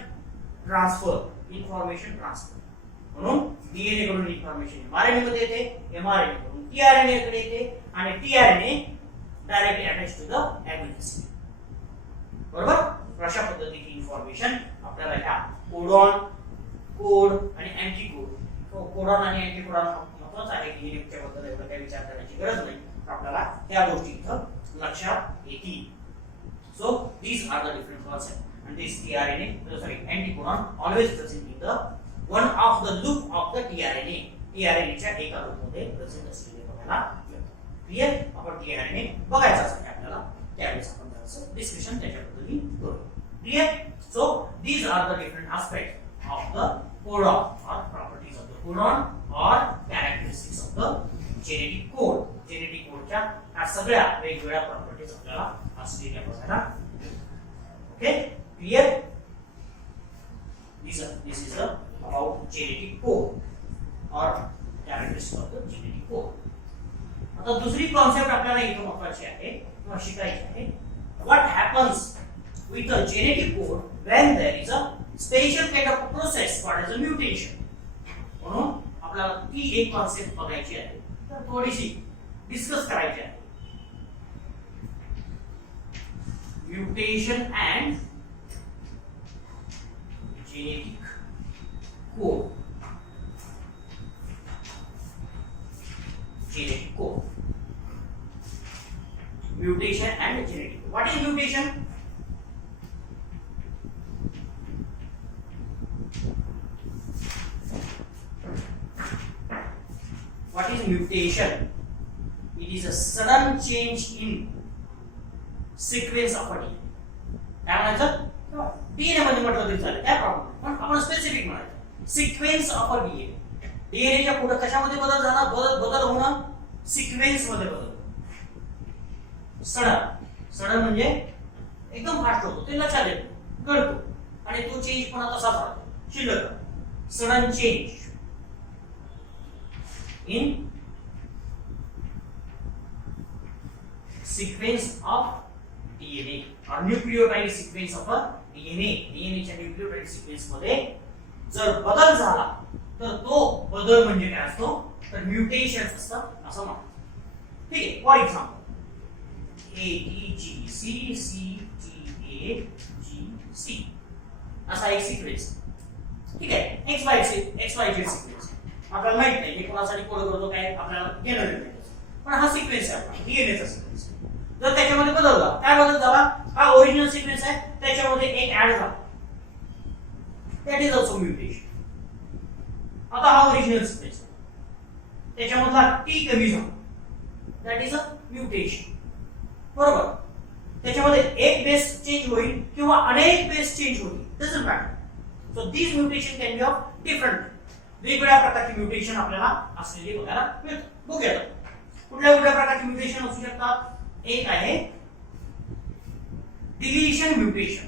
transfer, म्हणून डीएनए कडून इन्फॉर्मेशन एमआरएनए मध्ये येते, एमआरएनए कडून टीआरएनए कडे येते आणि tRNA directly attach to the amino acid बरोबर. अशा पद्धतीची इन्फॉर्मेशन आपल्याला ह्या कोडॉन, कोड आणि अँटीकोड, कोडॉन आणि अँटीकोडॉन महत्त्वाचं आहे. डीएनए बद्दल एवढं काही विचार करण्याची गरज नाही, आपल्याला त्या गोष्टी इथं लक्षात येतील. So these are the different concepts, and this tRNA, anticodon always present in the one of the loop of the tRNA. tRNA च्या एका लूप मध्ये प्रेझेंट असलेले बघायला मिळतात. क्लियर, आपण tRNA बघायचा आहे आपल्याला, त्यावेळेस आपण त्याचं डिस्कशन त्याच्याबद्दल करू. Clear. So these are the different aspects of the codon or properties of the codon or characteristics of the genetic code. genetic code च्या या सगळ्या वेगवेगळ्या प्रॉपर्टीज आपल्याला असलेल्या बघायला. Okay clear. this is about genetic code or characteristics of the genetic code. आता दुसरी concept आपल्याला इथे महत्त्वाची आहे किंवा शिकायची आहे. what happens with a genetic code when there is a special kind of process called as a mutation. म्हणून आपल्याला ती एक कॉन्सेप्ट बघायची आहे, तर थोडीशी डिस्कस करायची आहे. Mutation and genetic code. Genetic code. Mutation and genetic code. What is mutation? What is mutation? It is a sudden change in sequence of DNA. काय म्हणायचं डीएनए मध्ये म्हटलं तरी चालेल, काय प्रॉब्लेम, पण आपण स्पेसिफिक म्हणायचं सिक्वेन्स ऑफ अ डीएनए. डीएनएच्या पुढे कशामध्ये बदल झाला, बदल होणं सिक्वेन्स मध्ये बदल, सडन म्हणजे एकदम फास्ट होतो, ते लक्षात येतो, कळतो आणि तो चेंज पण तसाच राहतो शिल्लक. Sudden change in sequence of DNA or nucleotide sequence of a DNA. DNA च्या nucleotide sequence मध्ये जर बदल झाला तर तो बदल म्हणजे काय असतो, तर म्युटेशन असतं असं म्हणतात. ठीक आहे. फॉर एक्झाम्पल ATGCCTAGC असा एक सिक्वेन्स. ठीक आहे, XYZ सिक्वेन्स आपल्याला माहित नाही हे कोणासाठी कोड करतो काय आपल्याला घेणं नाही, पण हा सिक्वेन्स आहे आपला डीएनएचा सिक्वेन्स. जर त्याच्यामध्ये बदलला, काय बदल झाला, हा ओरिजिनल सिक्वेन्स आहे त्याच्यामध्ये एक ऍड झाला, दॅट इज ऑल्सो म्युटेशन. आता हा ओरिजिनल सिक्वेन्स त्याच्यामधला टी कमी झाला, दॅट इज अ म्युटेशन. बरोबर, त्याच्यामध्ये एक बेस चेंज होईल किंवा अनेक बेस चेंज होईल, doesn't matter. So this mutation can be of different, वेगवेगळ्या प्रकारची म्युटेशन आपल्याला असलेली बघायला मिळतात. बघूया कुठल्या कुठल्या प्रकारची म्युटेशन असू शकतात. एक आहे डिलीशन म्युटेशन,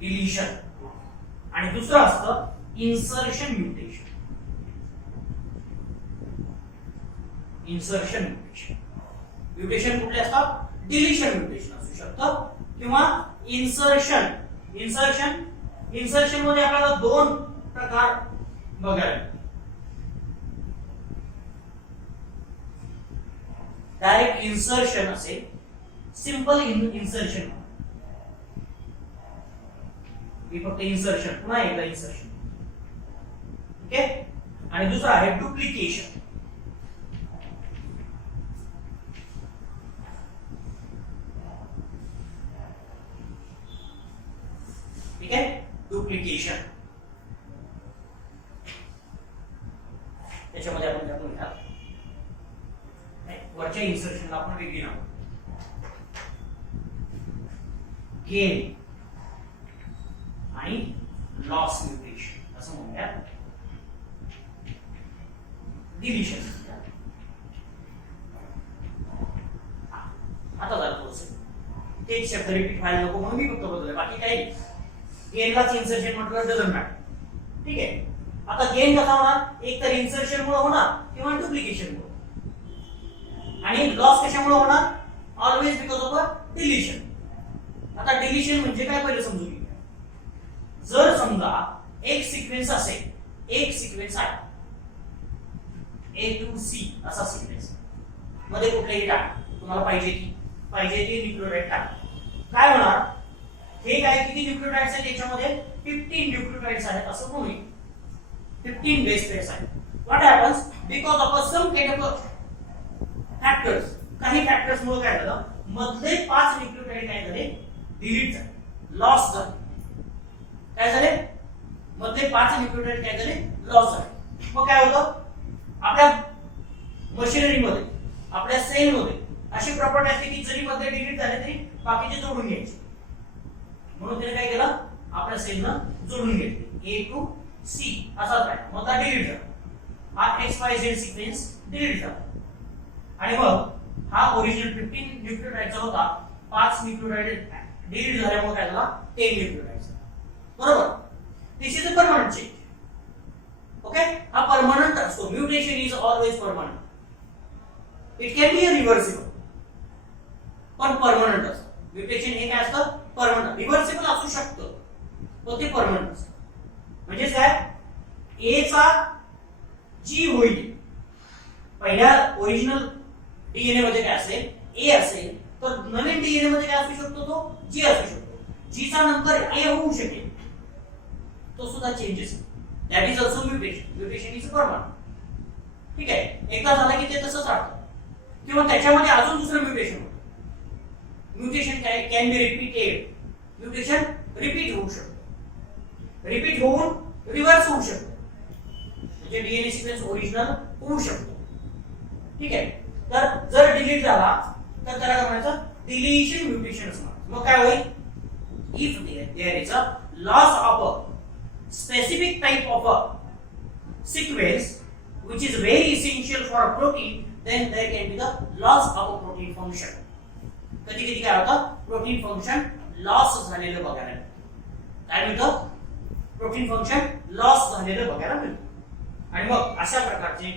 डिलीशन, आणि दुसरं असतं insertion mutation. Insertion mutation, mutation कुठले असतात, डिलीशन म्युटेशन असू शकतं किंवा इन्सर्शन. इन्सर्शन मध्ये आपल्याला दोन प्रकार बघायला, डायरेक्ट इन्सर्शन असेल, सिंपल इन्सर्शन, ही फक्त इन्सर्शन, पुन्हा एकदा इन्सर्शन. ओके, आणि दुसरा आहे डुप्लिकेशन. ठीक आहे, डुप्लिकेशन. त्याच्यामध्ये आपण जाणून घ्या, वरच्या इन्सर्शनला आपण वेगळी नाव, गेन आणि लॉस म्युटेशन असं म्हणूया. डिलीशन आता झालं थोडंसं, तेच शब्द रिपीट व्हायला नको म्हणून मी फक्त बदलले, बाकी काही नाही. गेनलाच इन्सर्शन म्हटलं डझंट मॅटर. ठीक आहे, आता गेन कसा होणार, एक तर इन्सर्शन मुळे होणार किंवा डुप्लिकेशन मुळे, आणि लॉस कशामुळे होणार, always because of a deletion. आता डिलीशन म्हणजे काय पहिले समजून घ्या. जर समजा एक सिक्वेन्स असेल, एक सिक्वेन्स आहे A to C असा सिक्वेन्स, मध्ये कुठलेही टाक, तुम्हाला पाहिजे ती न्यूक्लियोटाइड टाक, काय होणार, हे काय किती न्यूक्लियोटाइड्स आहेत याच्यामध्ये, 15 न्यूक्लियोटाइड्स आहेत असं म्हणूया, 15 बेस पेअर्स आहेत. What happens, because of some kind of factors, काही फॅक्टर्स मुळे काय झालं, मधले 5 न्यूक्लियोटाइड काय झाले, डिलीट झाले, लॉस झाले. काय झाले, मधले 5 न्यूक्लियोटाइड काय झाले, लॉस झाले. मग काय होतं, आपल्या मशिनरी मध्ये, आपल्या सेल मध्ये अशी प्रॉपर्टी असते की जरी मध्ये डिलीट झाले तरी बाकीचे जोडून घ्यायचे, म्हणून त्याने काय केलं, आपल्या सेलनं जोडून घेतले, A to C असाच आहे. मग हा डिलीट झाला, हा XYZ सिक्वेन्स डिलीट झाला, आणि मग हा ओरिजिनल 15 न्यूक्लियोटाइडचा होता, 5 न्यूक्लियोटाइड डिलीट झाल्यामुळे काय झाला, 10 न्यूक्लियोटाइड्स. बरोबर, this is a permanent change. Okay, हा परमनंट असतो, mutation is always permanent. It can be reversible, पण परमनंट असतं. म्युटेशन हे काय असतं, परमनंट. रिव्हर्सिबल असू शकतं पण ते परमनंट असतं. म्हणजे काय, A चा G होईल, पहिल्या ओरिजिनल डीएनए मध्ये काय असेल, A असेल, तर नवीन डीएनए मध्ये काय असू शकतो, तो G असू शकतो. G चा नंतर A होऊ शकेल, तो सुद्धा changes, that is also mutation. Mutation is permanent. ठीक आहे, एकदा झालं की ते तसंच राहतं, किंवा त्याच्यामध्ये अजून दुसरं म्युटेशन होतं. Mutation can be repeated, mutation repeat होऊ शकतो, रिपीट होऊन रिव्हर्स होऊ शकतो, म्हणजे डीएनए सिक्वेन्स ओरिजिनल होऊ शकतो. ठीक आहे, तर जर डिलीट झाला तर त्याला काय म्हणायचं, डिलीशन म्युटेशन असणार. मग काय होईल, if there is a loss of a specific type of a sequence which is very essential for a protein, then there can be the loss of a protein function. कधी कधी काय होतं, protein function loss झालेलं बघायला मिळतं. काय मिळतं, protein function loss झालेलं बघायला मिळतं. आणि मग अशा प्रकारचे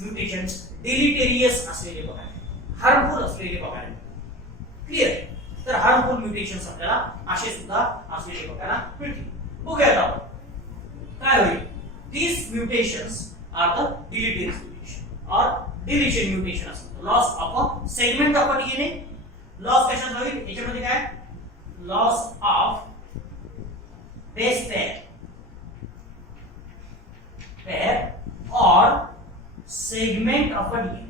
म्युटेशन्स डिलिटेरियस असलेले बघायला, हार्मफुल असलेले बघायला मिळतात. क्लिअर, तर हार्मफुल म्युटेशन्स आपल्याला असे सुद्धा असलेले बघायला मिळतील. बघूयात आपण काय होईल. These mutations are the deleterious mutation or deletion mutation असतं. Loss of a segment of a DNA. Loss कशात होईल याच्यामध्ये काय loss of base pair or segment of a DNA.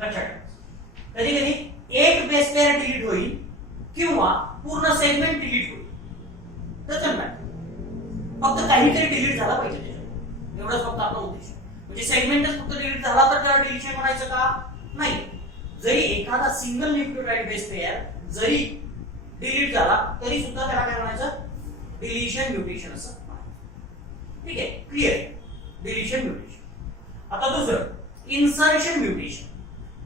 लक्षात ठेवा कधी कधी एक बेस पेअर डिलीट होईल किंवा पूर्ण सेगमेंट डिलीट होईल. तसं नाही फक्त काहीतरी डिलीट झाला पाहिजे त्याच्यात एवढंच फक्त आपला उद्देश. म्हणजे सेगमेंटच फक्त डिलीट झाला तर त्याला डिलिशन म्हणायचं का नाही. जरी एखादा सिंगल न्यूक्लियोटाइड बेस पेअर जरी डिलीट झाला तरी सुद्धा त्याला काय म्हणायचं डिलिशन म्युटेशन असं म्हणायचं. ठीक आहे क्लिअर डिलिशन म्युटेशन. आता दुसरं इन्सर्शन म्युटेशन.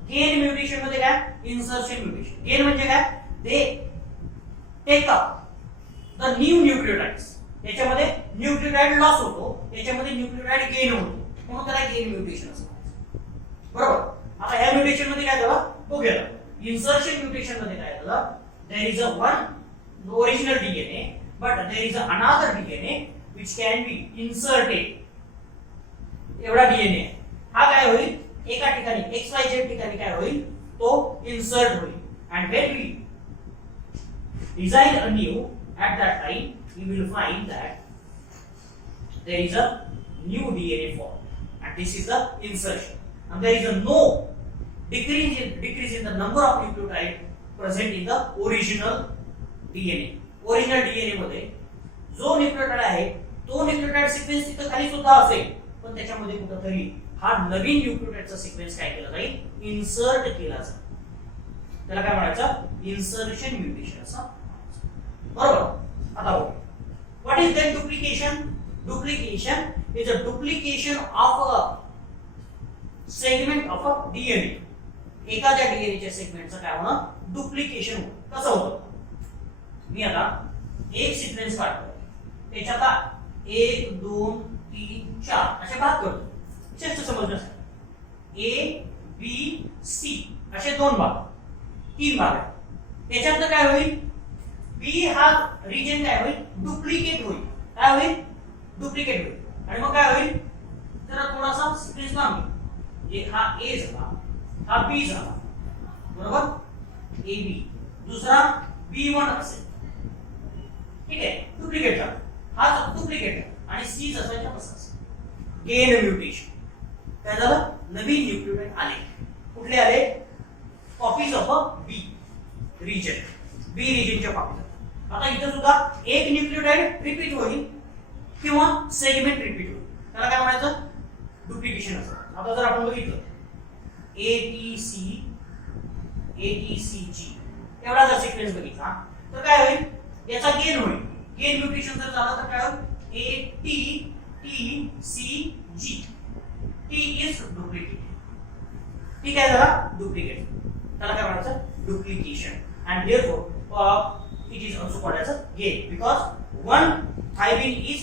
गेन म्युटेशन मध्ये काय इन्सर्शन म्युटेशन. गेन म्हणजे काय they take up the new nucleotides. याच्यामध्ये न्यूक्लियोटाइड लॉस होतो याच्यामध्ये न्यूक्लियोटाइड गेन होतो म्हणून त्याला गेन म्युटेशन असं म्हणायचं. बरोबर. आता ह्या म्युटेशन मध्ये काय झालं बघूया. इन्सर्शन म्युटेशन मध्ये काय झालं there is a one original DNA but there is another DNA which can be inserted. एवढा डीएनए हा काय होईल एका ठिकाणी XYZ ठिकाणी काय होईल तो इन्सर्ट होईल. And when we design a new at that time you will find that there is a new DNA formed and this is the insertion and there is a no decrease in the number of nucleotide present in the original DNA. Original DNA मध्ये जो nucleotide आहे तो nucleotide sequence तिथे खाली सुद्धा असेल पण त्याच्यामध्ये कुठेतरी हा नवीन न्यूक्लियोटाइडचा सिक्वेन्स काय केला जाईल इन्सर्ट केला जाईल. त्याला काय म्हणायचं इन्सर्शन म्युटेशन असं. बरोबर. आता बघू what is then duplication. Duplication is a duplication of a segment of a DNA. एखाद्या डीएनएच्या सेगमेंटचं काय होणं डुप्लिकेशन होतं. कसं होतं मी आता एक सिक्वेन्स काढतो त्याच्यात 1 2 3 4 असे भाग करतो चेस्ट समजण्यासाठी. ए बी सी असे दोन भाग 3 भाग आहेत. त्याच्यात काय होईल बी हा रिजन काय होईल डुप्लिकेट होईल. काय होईल डुप्लिकेट होईल आणि मग काय होईल जरा थोडासा स्पेस लांबी एक हा ए झाला हा बी झाला बरोबर ए बी दुसरा B1 असेल. ठीक आहे डुप्लिकेट झाला हा डुप्लिकेट आणि सी जसाच्या तसाच. गेन म्युटेशन काय झालं नवीन न्यूक्लियोटाइड आले. कुठले आले copies of a B region. B रिजनच्या कॉपी. आता इथे सुद्धा एक न्यूक्लियोटाइड रिपीट होईल किंवा सेगमेंट रिपीट होईल त्याला काय म्हणायचं डुप्लिकेशन असतं. आता जर आपण बघितलं ATCG एवढा जर सिक्वेन्स बघितला तर काय होईल याचा गेन होईल. गेन म्युटेशन जर झालं तर काय होईल ATTCG. T is duplicate. ठीक आहे जरा डुप्लिकेट त्याला काय म्हणायचं duplication. and therefore it is also called as a gain because one thymine is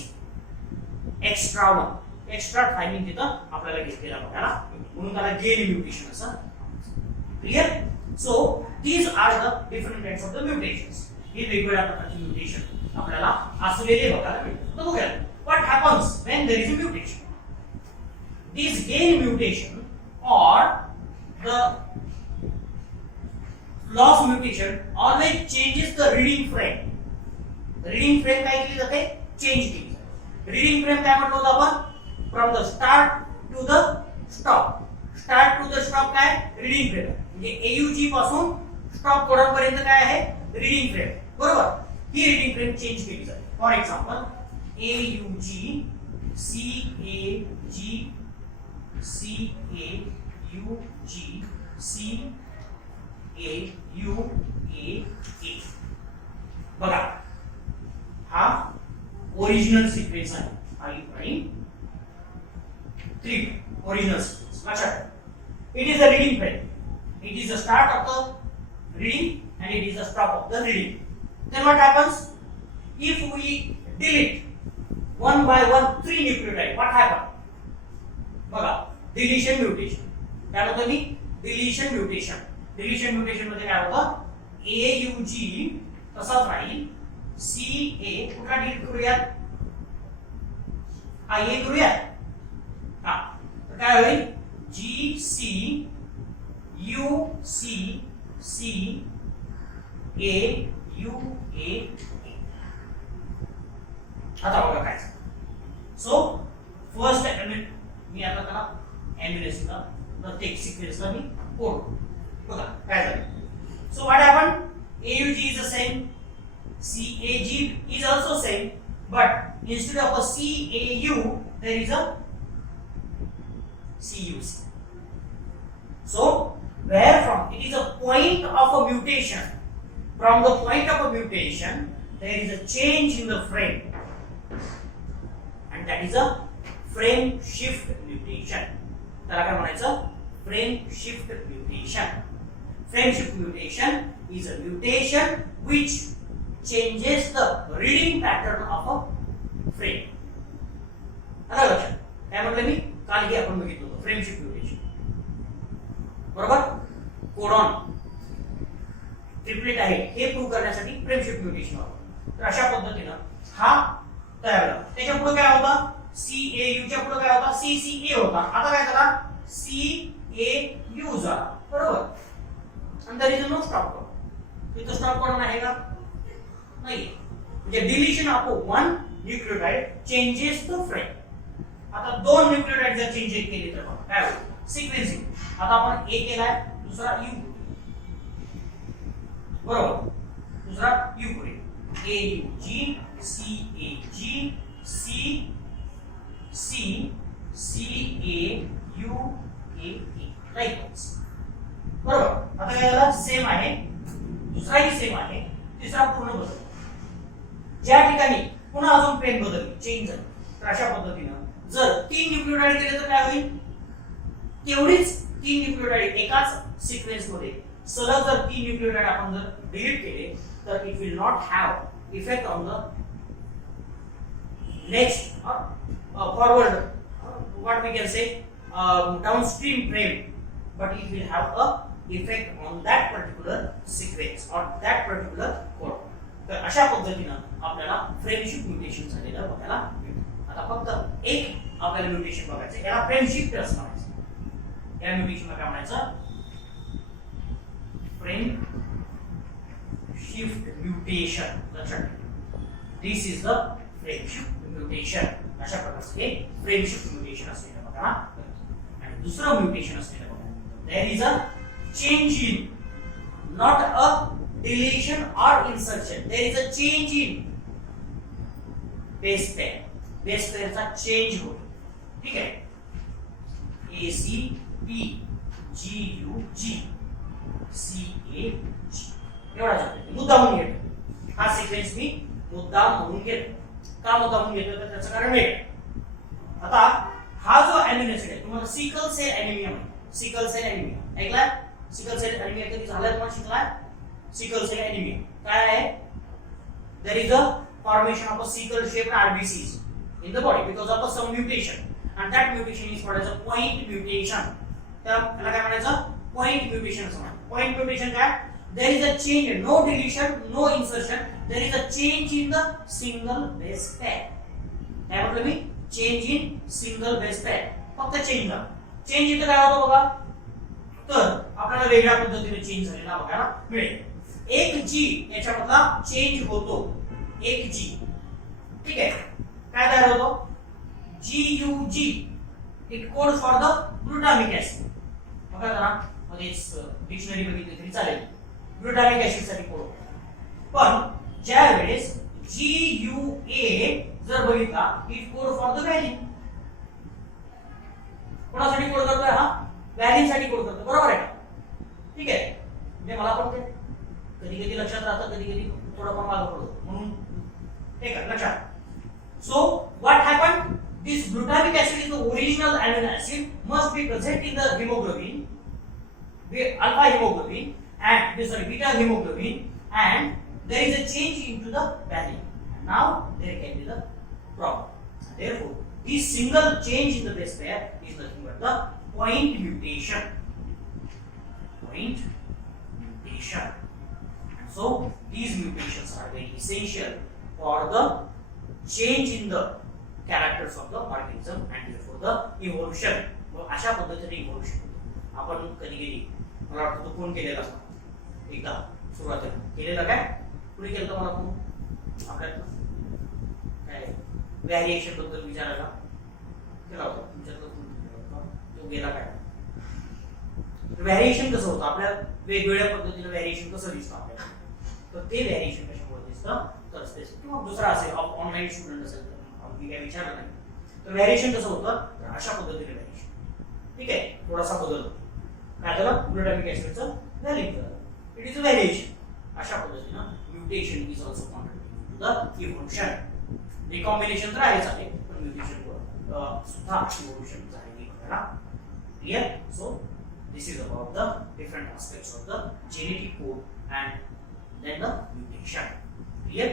extra one. extra thymine तिथं आपल्याला घेतलेला बघायला म्हणून त्याला गेन म्युटेशन असं. Clear. So these are the different types of the mutations. हे वेगवेगळ्या प्रकारचे म्युटेशन आपल्याला असलेले बघायला मिळतात. तर बघूया what happens when there is a mutation. This gain mutation or the loss mutation always changes the reading frame. Reading frame काय केली जाते चेंज केली जाते. reading frame काय म्हणतो आपण from the start to the stop. start to the stop काय reading frame म्हणजे AUG पासून स्टॉप कोडन पर्यंत काय आहे reading frame. बरोबर. ही reading frame चेंज केली जाते. For example AUG CAG CAUG बघा हा ओरिजिनल सिक्वेन्स आहे. आणि 3 ओरिजिनल सिक्वेन्स लक्षात. It is the reading frame. It is the start of the reading and it is the stop of the reading. Then what happens if we delete one by one 3 nucleotide? What happen? बघा deletion mutation. काय होतं मी deletion mutation. Deletion mutation मध्ये काय होतं AUG तसाच राहील. CA कुठला delete करूयात हा A करूयात तर काय होईल G C U C C A U A. आता बघा काय सो फर्स्ट मी आता त्याला अॅम्युनेशनला प्रत्येक सिक्वेन्सला मी कोड बघा काय झालं. So what happen AUG is the same, CAG is also same, but instead of a CAU there is a CUC. So where from it is a point of a mutation. From the point of a mutation there is a change in the frame, and that is a frame shift mutation. त्याला काय म्हणायचं frame shift mutation. Frame shift mutation is a mutation which changes the reading pattern of a frame. आता लक्षात काय म्हटलं मी काल हे आपण बघितलं होतं फ्रेम शिफ्ट म्युटेशन बरोबर. कोडॉन ट्रिपलेट आहे हे प्रूव्ह करण्यासाठी फ्रेम शिफ्ट म्युटेशन वापरतो. तर अशा पद्धतीनं हा तयार झाला. त्याच्या पुढे काय होता CAU च्या पुढे काय होता CCA होता. आता काय झाला CAU झाला बरोबर. and there is no stop codon. इथं स्टॉप कोडॉन आहे का नाही. म्हणजे deletion of one nucleotide changes the frame. आता दोन न्यूक्लियोटाइड जर चेंज केले तर काय होईल सिक्वेन्सिंग. आता आपण ए केलाय दुसरा यू बरोबर दुसरा यू करेल AUG CAG CAUA राईट बरोबर. आता काय झालं सेम आहे दुसराही सेम आहे तिसरा पूर्ण बदल. ज्या ठिकाणी पुन्हा अजून फ्रेम बदलली चेंज झाली. तर अशा पद्धतीनं जर तीन न्यूक्लियोटाइड केले तर काय होईल तेवढीच तीन न्यूक्लियोटाइड एकाच सिक्वेन्स मध्ये सलग जर तीन न्यूक्लियोटाइड आपण जर डिलीट केले तर it will not have effect on the next forward what we can say downstream frame, but it will have a effect on that particular sequence or that particular code. तर अशा पद्धतीनं आपल्याला frame shift mutation झालेलं बघायला मिळतं. आता फक्त एक आपल्याला म्युटेशन बघायचं याला फ्रेम शिफ्ट असं म्हणायचं. या म्युटेशनला काय म्हणायचं फ्रेम शिफ्ट म्युटेशन. लक्षात ठेवा this is the frame shift mutation. अशा प्रकारचं हे फ्रेम शिफ्ट म्युटेशन असलेलं बघा. आणि दुसरं म्युटेशन असलेलं there is a change in, not a deletion or insertion. There is a change in base pair. Base pair चा change होतो. ठीक आहे ACPGUG CAG एवढा जातो. मुद्दामून घेतो हा सिक्वेन्स मी मुद्दाम म्हणून घेतो. का मुद्दाम म्हणून घेतो तर त्याचं कारण वेगळं. आता हा जो अॅमिनो ऍसिड आहे तुम्हाला सिकल सेल ॲनिमिया म्हणतात. सिकल सेल ॲनिमिया ऐकलाय. सिकल सेल ॲनिमिया कधी झालाय तुम्हाला शिकलाय. सिकल सेल ॲनिमिया काय आहे there is a formation of a sickle shaped RBCs in the body because of some mutation, and that mutation is called as a point mutation. त्याला काय म्हणायचं point mutation असं म्हणतात. point mutation काय there is a change, no deletion no insertion, there is a change in the single base pair. काय म्हटलं मी change in single base pair. फक्त change झाला. चेंज इथं काय होतं बघा तर आपल्याला वेगळ्या पद्धतीने चेंज झालेला बघायला मिळेल. एक जी याच्यामधला चेंज होतो एक जी. ठीक आहे काय तयार होतो GUG. It code for the glutamic acid. बघा जरा मध्येच डिक्शनरी बघितली तरी चालेल. ग्लुटामिक ऍसिड साठी कोड. पण ज्या वेळेस GUA जर बघितला it code for the valine. कोणासाठी कोड करतोय हा व्हॅलिन साठी कोड करतो बरोबर आहे का. ठीक आहे म्हणजे मला पण ते कधी कधी लक्षात राहतं कधी कधी थोडं पण मागं पडतो म्हणून ठीक आहे लक्षात. So what happen this glutamic acid is the original amino acid must be present in the haemoglobin alpha haemoglobin and this sorry beta hemoglobin, and there is a change into the value. Now there can be the problem. Therefore this single change in the base pair is nothing but the point mutation. Point mutation. So these mutations are very essential for the change in the characters of the organism and therefore the evolution. मग अशा पद्धतीने evolution होतं. आपण कधी कधी मला वाटतं तो फोन केलेला असतो एकदा सुरुवातीला केलेला काय कुणी केलं तर मला फोन आपल्याला काय व्हॅरिएशन बद्दल विचारायला केला होता तुमच्यातला तो गेला काय. व्हॅरिएशन कसं होतं आपल्या वेगवेगळ्या पद्धतीनं व्हॅरिएशन कसं दिसतं आपल्याला तर ते व्हॅरिएशन कशामुळे दिसतं तर किंवा दुसरा असेल ऑनलाईन स्टुडंट असेल तर मी काय विचारलं नाही तर व्हॅरिएशन कसं होतं तर अशा पद्धतीने व्हॅरिएशन ठीक आहे थोडासा बदल होतो काय झालं ग्लुटामिक ऍसिडचं व्हॅल्यू झालं इट इज अ व्हॅरिएशन अशा पद्धतीनं mutation is also contribute to the evolution recombination तर आहेच आहे पण म्युटेशन सुद्धा इव्होल्युशन झालेली आपल्याला clear so this is about the different aspects of the genetic code and then the mutation clear